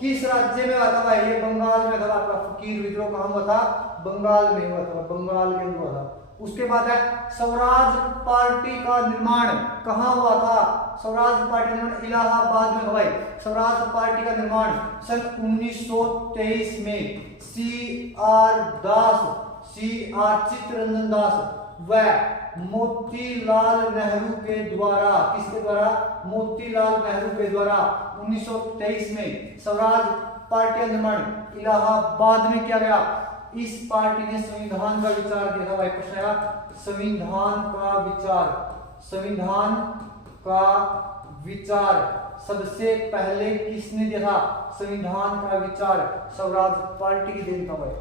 किस राज्य में हुआ था भाई? ये बंगाल में था आपका। फकीर विद्रोह कहां हुआ था? बंगाल में हुआ था, बंगाल के अंदर हुआ था। उसके बाद है स्वराज पार्टी का निर्माण कहां हुआ था? स्वराज पार्टी निर्माण इलाहाबाद में भाई। स्वराज पार्टी का निर्माण सन 1923 में CR दास, CR चित्तरंजन दास व मोतीलाल नेहरू के द्वारा, किसके द्वारा? मोतीलाल नेहरू के द्वारा 1923 में स्वराज पार्टी का निर्माण इलाहाबाद में किया गया। इस पार्टी ने संविधान का विचार दिया था भाई। प्रश्न आया संविधान का विचार। संविधान का विचार सबसे पहले किसने दिया था? संविधान का विचार स्वराज पार्टी की देन था भाई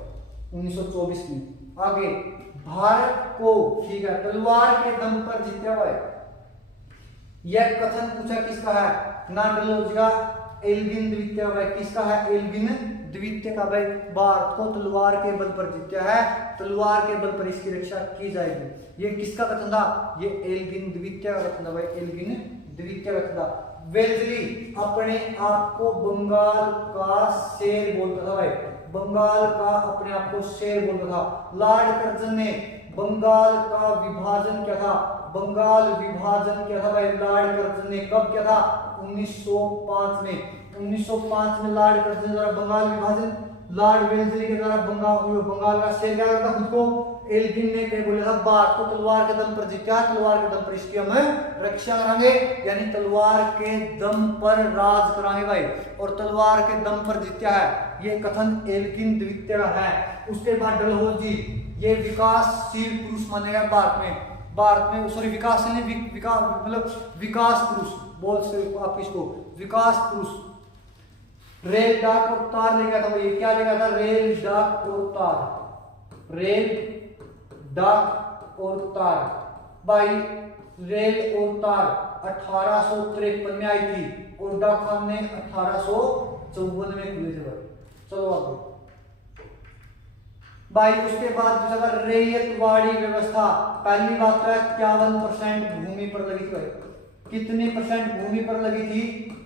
1924 में। आगे भारत को ठीक है तलवार के दम पर जीता भाई। यह कथन पूछा किसका है? नाडलोज का एल्गिन द्वितीय भाई। किसका है? एल्गिन द्वितीय का भाई। भारत को तलवार के बल पर जीता है, तलवार के बल पर इसकी रक्षा की जाएगी। ये किसका कथन था? ये एल्गिन द्वितीय का कथन था भाई। एल्गिन द्वितीय का कथन था। वेलेस्ली अपने आप को बंगाल का शेर बोलता था भाई। बंगाल का अपने आप को शेर बोलता था। लॉर्ड कर्जन ने बंगाल का विभाजन किया था। बंगाल विभाजन किया था भाई लॉर्ड कर्जन ने। कब किया था? 1905 में। 1905 में लॉर्ड कर्जन द्वारा बंगाल विभाजन। लॉर्ड वेलेस्ली के द्वारा बंगाल का शेर क्या करता खुद को? एल्गिन ने क्या बोला था? भारत को तलवार के दम पर जीता, तलवार के दम पर इसकी हम रक्षा करांगे, यानी तलवार के दम पर राज करांगे भाई। और तलवार के दम पर जीता है, ये कथन एल्गिन द्वितीय का है। उसके बाद डलहौजी, ये विकासशील पुरुष माने गए भारत में सॉरी विकासशील विकास मतलब विकास पुरुष बोल सकते आप इसको, विकास पुरुष। रेल डाक और तार ले गया था भाई। क्या ले गया था? रेल डाक और तार। रेल डाक और तार भाई। रेल और तार 1853 में आई थी और डाक खान ने 1854 में खुले थे भाई। चलो आगे भाई। उसके बाद रैयतवाड़ी व्यवस्था। पहली बात तो 51% भूमि पर लगी थी भाई। कितने परसेंट भूमि पर लगी थी?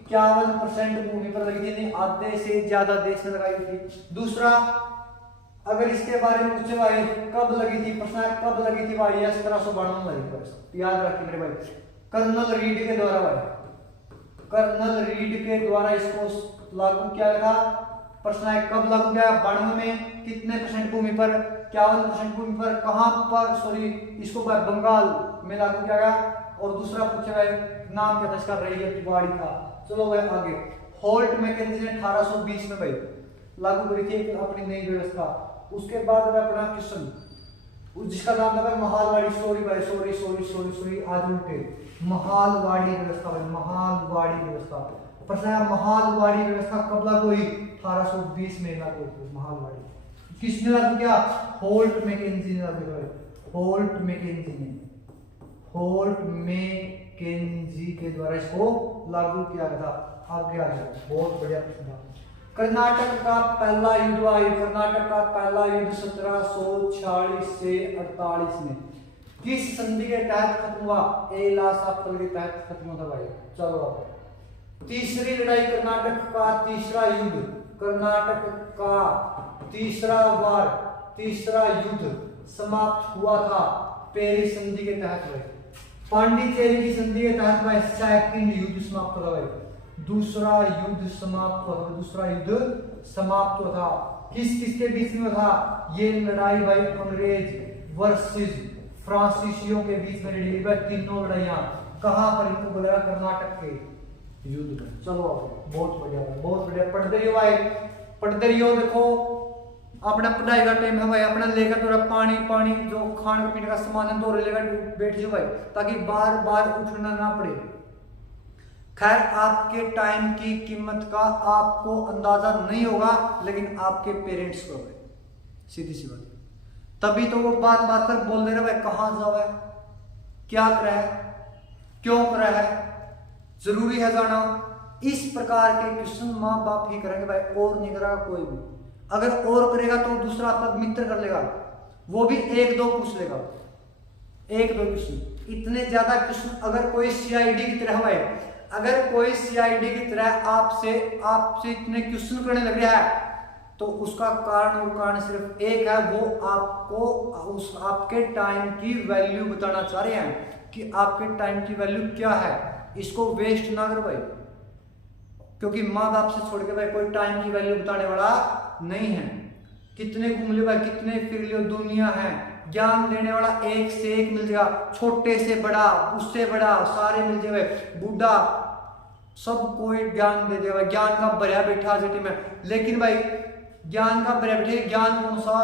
51% भूमि पर लगी थी, आधे से ज्यादा देश में लगाई थी। दूसरा, अगर इसके बारे में पूछे भाई कब लगी थी, प्रश्न कब लगी थी भाई? 1792 में लगी थी। याद रखिए मेरे भाई, कर्नल रीड के द्वारा भाई। कर्नल रीड के द्वारा इसको लागू किया गया। प्रश्न है कब लागू किया? 92 में। कितने परसेंट भूमि पर? 51% भूमि पर। कहां पर? सॉरी इसको बंगाल में लागू किया गया। और दूसरा पूछा भाई नाम क्या था इसका? रैयतवाड़ी था। चलो भाई आगे। होल्ट मैकेंजी ने 1820 में भाई लागू करी थी अपनी नई व्यवस्था। उसके बाद अपना क्वेश्चन जिसका नाम था महालवाड़ी। सॉरी भाई सॉरी आज उल्टे। महालवाड़ी व्यवस्था भाई। महालवाड़ी व्यवस्था। प्रश्न है महालवाड़ी व्यवस्था कब लागू हुई? 1820 में लागू हुई महालवाड़ी। किसने लागू किया? होल्ट मैकेंजी ने लागू किया। होल्ट मैकेंजी के द्वारा इसको लागू किया गया था। आगे आ गया। बहुत बढ़िया प्रश्न था। कर्नाटक का पहला युद्ध आयुद्ध। कर्नाटक का पहला युद्ध 1746 से 48 में किस संधि के तहत खत्म हुआ? एलासापल के तहत खत्म हुआ था भाई। चलो अब तीसरी लड़ाई कर्नाटक का तीसरा युद्ध। कर्नाटक का तीसरा युद्ध समाप्त हुआ था पेरिस संधि के तहत भाई। पांडिचेरी की संधि के तहत भाई सेकंड युद्ध समाप्त हुआ भाई। दूसरा युद्ध समाप्त हुआ था। किस के बीच में था ये लड़ाई भाई? अंग्रेज वर्सेस फ्रांसीसियों के बीच में लड़ी भाई। तीनों लड़ाइयां कहां पर? इनको बोला कर्नाटक के युद्ध में। चलो बहुत बढ़िया भाई, बहुत बढ़िया। पढ़ते रहियो देखो अपना पढ़ाई का टाइम है भाई। अपना लेकर थोड़ा पानी जो खाने पीने का सामान है दो लेकर बैठ जाओ भाई, ताकि बार बार उठना ना पड़े। खैर आपके टाइम की कीमत का आपको अंदाजा नहीं होगा, लेकिन आपके पेरेंट्स को है। सीधी सी बात। तभी तो वो बात पर बोल दे रहे भाई कहाँ जाओ है, क्या कर रहा है, क्यों कर रहा है, जरूरी है जाना। इस प्रकार के क्वेश्चन माँ बाप ही करेंगे भाई, और नहीं करेगा कोई भी। अगर और करेगा तो दूसरा आपका मित्र कर लेगा, वो भी एक दो पूछ लेगा, एक दो क्वेश्चन। इतने ज्यादा क्वेश्चन अगर कोई सीआईडी की तरह भाई, अगर कोई सीआईडी की तरह आपसे इतने क्वेश्चन करने लग रहा है, तो उसका कारण सिर्फ एक है, वो आपको आपके टाइम की वैल्यू बताना चाह रहे हैं कि आपके टाइम की वैल्यू क्या है। इसको वेस्ट ना करो भाई, क्योंकि माँ बाप से छोड़ के भाई कोई टाइम की वैल्यू बताने वाला नहीं है। कितने घूम लो भाई, कितने फिर लो, दुनिया है, ज्ञान देने वाला एक से एक मिल जाएगा, छोटे से बड़ा, उससे बड़ा, सारे मिल जाए। बूढ़ा सब कोई ज्ञान दे देगा, ज्ञान का भरया बैठा जेटी में, लेकिन भाई ज्ञान का भरया बैठे ज्ञान कौन सा,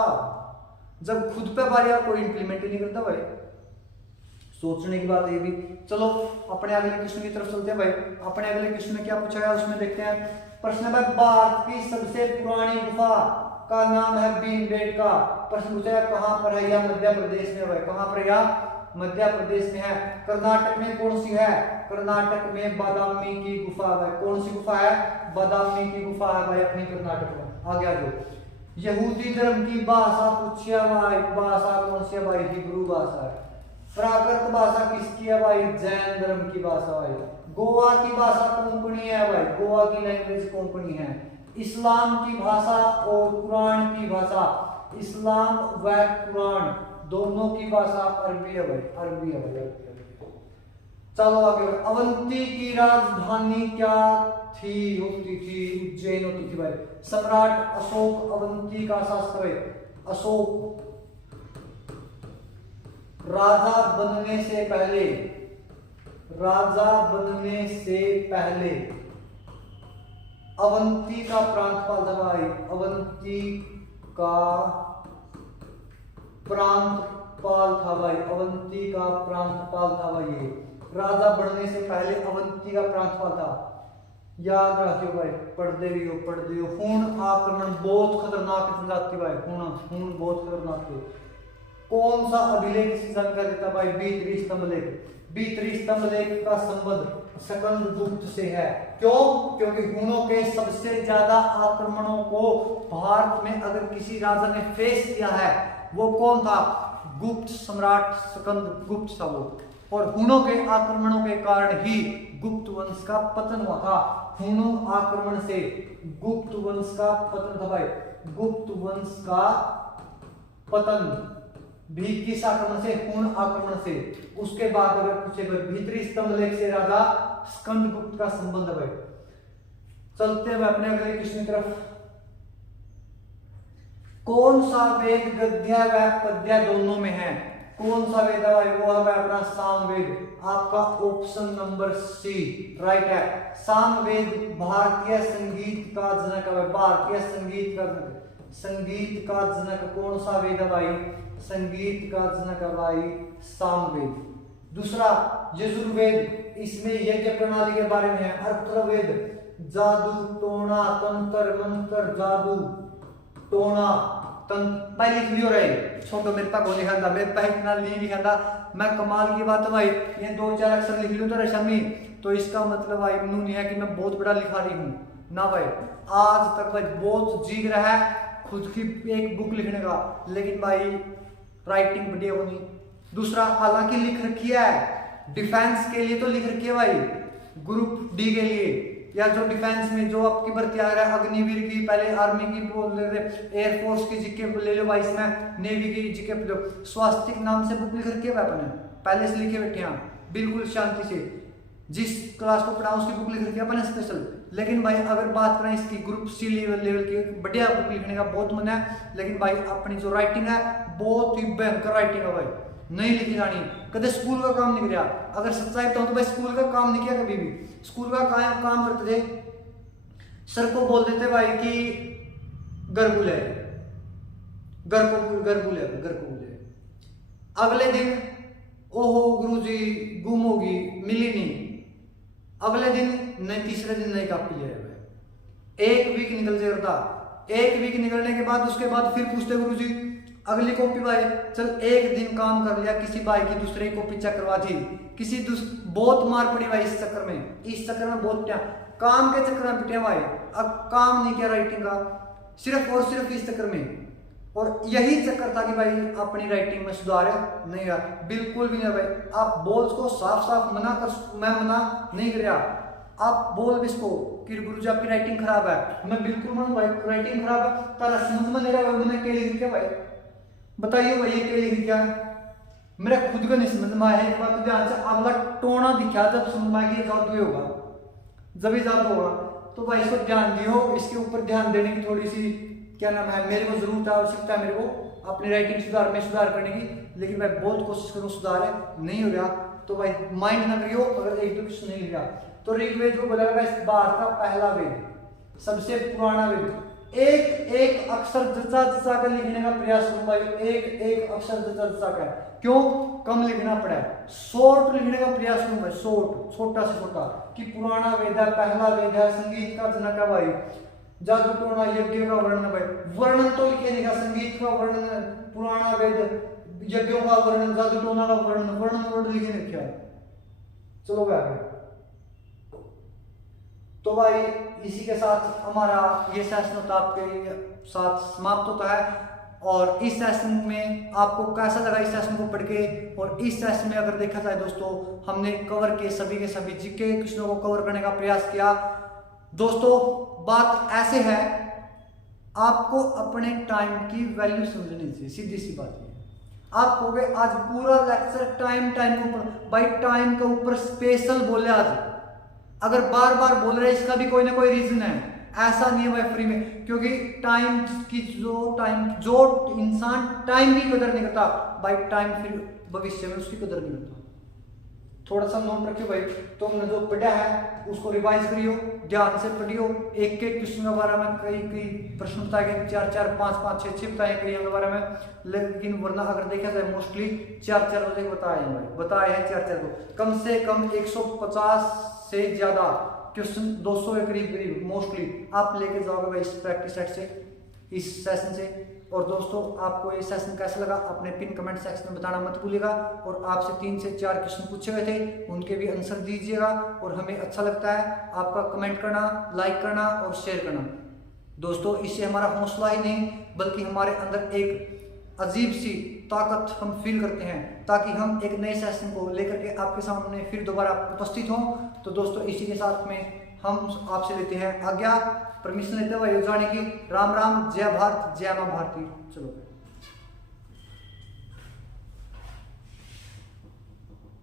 जब खुद पे बारिया कोई इंप्लीमेंट ही नहीं करता भाई। सोचने की बात ये भी। चलो अपने अगले क्वेश्चन की तरफ चलते हैं भाई। अपने अगले क्वेश्चन में क्या पूछा गया उसमें देखते हैं। प्रश्न है भाई, भारत की सबसे पुरानी गुफा का नाम है भीमबेटका। प्रश्न पूछा है कहां पर है, या मध्य प्रदेश में भाई, कहां पर, या मध्य प्रदेश में है। कर्नाटक में कौन सी है, कर्नाटक में बादामी की गुफा है। कौन सी गुफा है, बादामी की गुफा है भाई अपनी कर्नाटक में। आगे आ जाओ। यहूदी धर्म की भाषा पूछिया भाई, भाषा कौन सी है भाई, हिब्रू भाषा है। प्राकृत भाषा किसकी है भाई, जैन धर्म की भाषा भाई। गोवा की भाषा कोंकणी है भाई, गोवा की लैंग्वेज कोंकणी है। इस्लाम की भाषा और कुरान की भाषा, इस्लाम व कुरान दोनों की भाषा अरबी है भाई, अरबी है भाई, अरबी। चलो आगे। अवंती की राजधानी क्या थी, होती थी, उज्जैन होती थी भाई। सम्राट अशोक अवंती का शासक है। अशोक राजा बनने से पहले, राजा बनने से पहले अवंती का प्रांतपाल था भाई, अवंती का प्रांतपाल था भाई, अवंती का प्रांतपाल था भाई। ये राजा बनने से पहले अवंती का प्रांतपाल था। याद रखियो भाई, पढ़ते भी हो, पढ़ते हो। हूण आक्रमण बहुत खतरनाक जाती भाई, हूण बहुत खतरनाक है। कौन सा अभिलेख इसकी जानकारी देता भाई, भीतरी स्तंभ लेख। भीतरी स्तंभ लेख का संबंध स्कंदगुप्त से है। क्यों, क्योंकि हूणों के सबसे ज्यादा आक्रमणों को भारत में अगर किसी राजा ने फेस किया है वो कौन था, गुप्त सम्राट स्कंदगुप्त था वो। और हूणों के आक्रमणों के कारण ही गुप्त वंश का पतन हुआ था। हूणों आक्रमण से गुप्त वंश का पतन था भाई, गुप्त वंश का पतन भी किस आक्रमण से, हूण आक्रमण से। उसके बाद अगर पूछे भीतरी स्तंभ लेख से राजा स्कंदगुप्त का संबंध है भाई। चलते हैं अपने अगले क्वेश्चन की तरफ। कौन सा वेद गद्य व पद्य दोनों में है, कौन सा वेद है भाई, वो है अपना सामवेद। आपका ऑप्शन नंबर सी राइट है। सामवेद भारतीय संगीत का जनक है, भारतीय संगीत का जनक। संगीत का जनक कौन सा वेद है भाई, संगीत का जनक है भाई सामवेद। दूसरा यजुर्वेद, इसमें यज्ञ प्रणाली के बारे में है। अथर्ववेद जादू टोना तंत्र मंत्र, जादू टोना तंत्र भाई लिख लियो रहे। छोटो मेरे पास लिखा था, मेरे पास इतना नहीं लिखा था मैं, कमाल की बात है भाई, ये 2-4 अक्षर लिख लियो तो रशमी, तो इसका मतलब भाई नू नहीं है कि मैं बहुत बड़ा लिखारी हूँ ना भाई। आज तक भाई बहुत जीग रहा है खुद की एक बुक लिखने का, लेकिन भाई राइटिंग बढ़िया होनी। दूसरा हालांकि लिख रखी है डिफेंस के लिए, तो लिख रखी है भाई ग्रुप डी के लिए, या जो डिफेंस में जो आपकी भर्ती आ रहा है, अग्निवीर की, पहले आर्मी की बोल रहे, एयरफोर्स की जीके ले लो भाई, इसमें नेवी की जीके लो। स्वास्तिक नाम से बुक लिख रखी है अपने, पहले से लिखे बैठे हैं बिल्कुल शांति से, जिस क्लास को पढ़ा उसकी बुक लिख रखी है अपने स्पेशल। लेकिन भाई अगर बात करें इसकी ग्रुप सी लेवल की, बढ़िया बुक लिखने का बहुत मन है, लेकिन भाई अपनी जो राइटिंग है बहुत ही भयंकर राइटिंग है भाई, नहीं लिखी जानी। कभी स्कूल का काम नहीं किया, अगर सच्चाई बताऊं तो भाई स्कूल का काम नहीं किया कभी भी। स्कूल का काम करते थे, सर को बोल देते भाई कि गरगुल है, गरगुल है। अगले दिन ओहो गुरुजी गुम होगी, मिली नहीं। अगले दिन नहीं, तीसरे दिन नहीं कॉपी ले आए। एक वीक निकल जाता, एक वीक निकलने के बाद उसके बाद फिर पूछते गुरुजी अगली कॉपी भाई, चल एक दिन काम कर लिया, किसी भाई की दूसरी कॉपी चेक करवा दी, किसी बहुत मार पड़ी भाई इस चक्कर में, इस चक्कर में बहुत पिटा, काम के चक्कर में पिटे भाई। अब काम नहीं किया राइटिंग का, सिर्फ और सिर्फ इस चक्कर में। और यही चक्कर था कि भाई अपनी राइटिंग में सुधार नहीं रहा, बिल्कुल भी नहीं भाई। आप बोल्स को साफ साफ मना कर, मैं मना नहीं कर रहा, आप बोल भी इसको कि गुरुजी आपकी राइटिंग खराब है, मैं बिल्कुल मानू भाई राइटिंग खराब है, तारा समझ में नहीं रहा मैंने क्या लिख दिया भाई, बताइए भाई ये क्या लिख दिया, मेरा खुद का नहीं समझ में आया। एक बात तो ध्यान से, अगला टोना दिखा जब समझ में आएगी जादू होगा, जब ही जादू होगा। तो भाई इसको ध्यान दियो, इसके ऊपर ध्यान देने की थोड़ी सी क्या नाम है, मेरे को जरूरत है, आवश्यकता है मेरे को अपनी राइटिंग सुधार करने की। लेकिन मैं बहुत कोशिश करूँ, सुधार है नहीं हो गया तो भाई माइंड ना करियो अगर एक दो क्वेश्चन नहीं लिखा। तो ऋग्वेद को बोला गया इस भारत का पहला वेद, सबसे पुराना वेद। एक एक अक्षर जचा जचा कर लिखने का प्रयास करूं भाई, एक एक अक्षर जचा जचा कर, क्यों कम लिखना पड़ा है, शॉर्ट लिखने का प्रयास करूं भाई, शॉर्ट, छोटा से छोटा, कि पुराना वेद है, पहला वेद है, संगीत का जनक है भाई, जादू टोना यज्ञ का वर्णन भाई, वर्णन तो लिखे नहीं, संगीत का वर्णन, पुराना वेद, यज्ञों का वर्णन, जादू टोना का वर्णन, वर्णन लिखे नहीं क्या। चलो आगे। तो भाई इसी के साथ हमारा ये सेशन होता आपके साथ समाप्त होता है। और इस सेशन में आपको कैसा लगा इस सेशन को पढ़ के, और इस सेशन में अगर देखा जाए दोस्तों हमने कवर के सभी जीके क्वेश्चनों को कवर करने का प्रयास किया। दोस्तों बात ऐसे है, आपको अपने टाइम की वैल्यू समझनी चाहिए, सीधी सी बात है। आप कहोगे आज पूरा लेक्चर टाइम के ऊपर, भाई टाइम के ऊपर स्पेशल बोले आज, अगर बार बार बोल रहे हैं इसका भी कोई ना कोई रीजन है, ऐसा नहीं है भाई फ्री में, क्योंकि टाइम की जो इंसान टाइम की कदर नहीं करता भाई, टाइम फिर भविष्य में उसकी कदर नहीं करता। थोड़ा सा नोट रखियो भाई, तुमने जो पढ़ा है उसको रिवाइज करियो, ध्यान से पढ़ियो, एक एक क्वेश्चन के बारे में कई प्रश्न बताए गए, 4 5 6 बताए कई के बारे में, लेकिन वरना अगर देखा जाए मोस्टली 4 बजे बताए हैं 4 को, कम से कम 150 से ज्यादा क्वेश्चन 200 के करीब मोस्टली आप लेके जाओगे भाई इस प्रैक्टिस सेट से, इस सेशन से। और दोस्तों आपको ये सेशन कैसा लगा अपने पिन कमेंट सेक्शन में बताना मत भूलिएगा, और आपसे 3 से 4 क्वेश्चन पूछे गए थे उनके भी आंसर दीजिएगा, और हमें अच्छा लगता है आपका कमेंट करना, लाइक करना और शेयर करना। दोस्तों इससे हमारा हौसला ही नहीं बल्कि हमारे अंदर एक अजीब सी ताकत हम फील करते हैं, ताकि हम एक नए सेशन को लेकर के आपके सामने फिर दोबारा उपस्थित हों। तो दोस्तों इसी के साथ में हम आपसे लेते हैं आज्ञा, परमिशन लेते हुए जाने की। राम राम, जय भारत, जय मां भारती। चलो।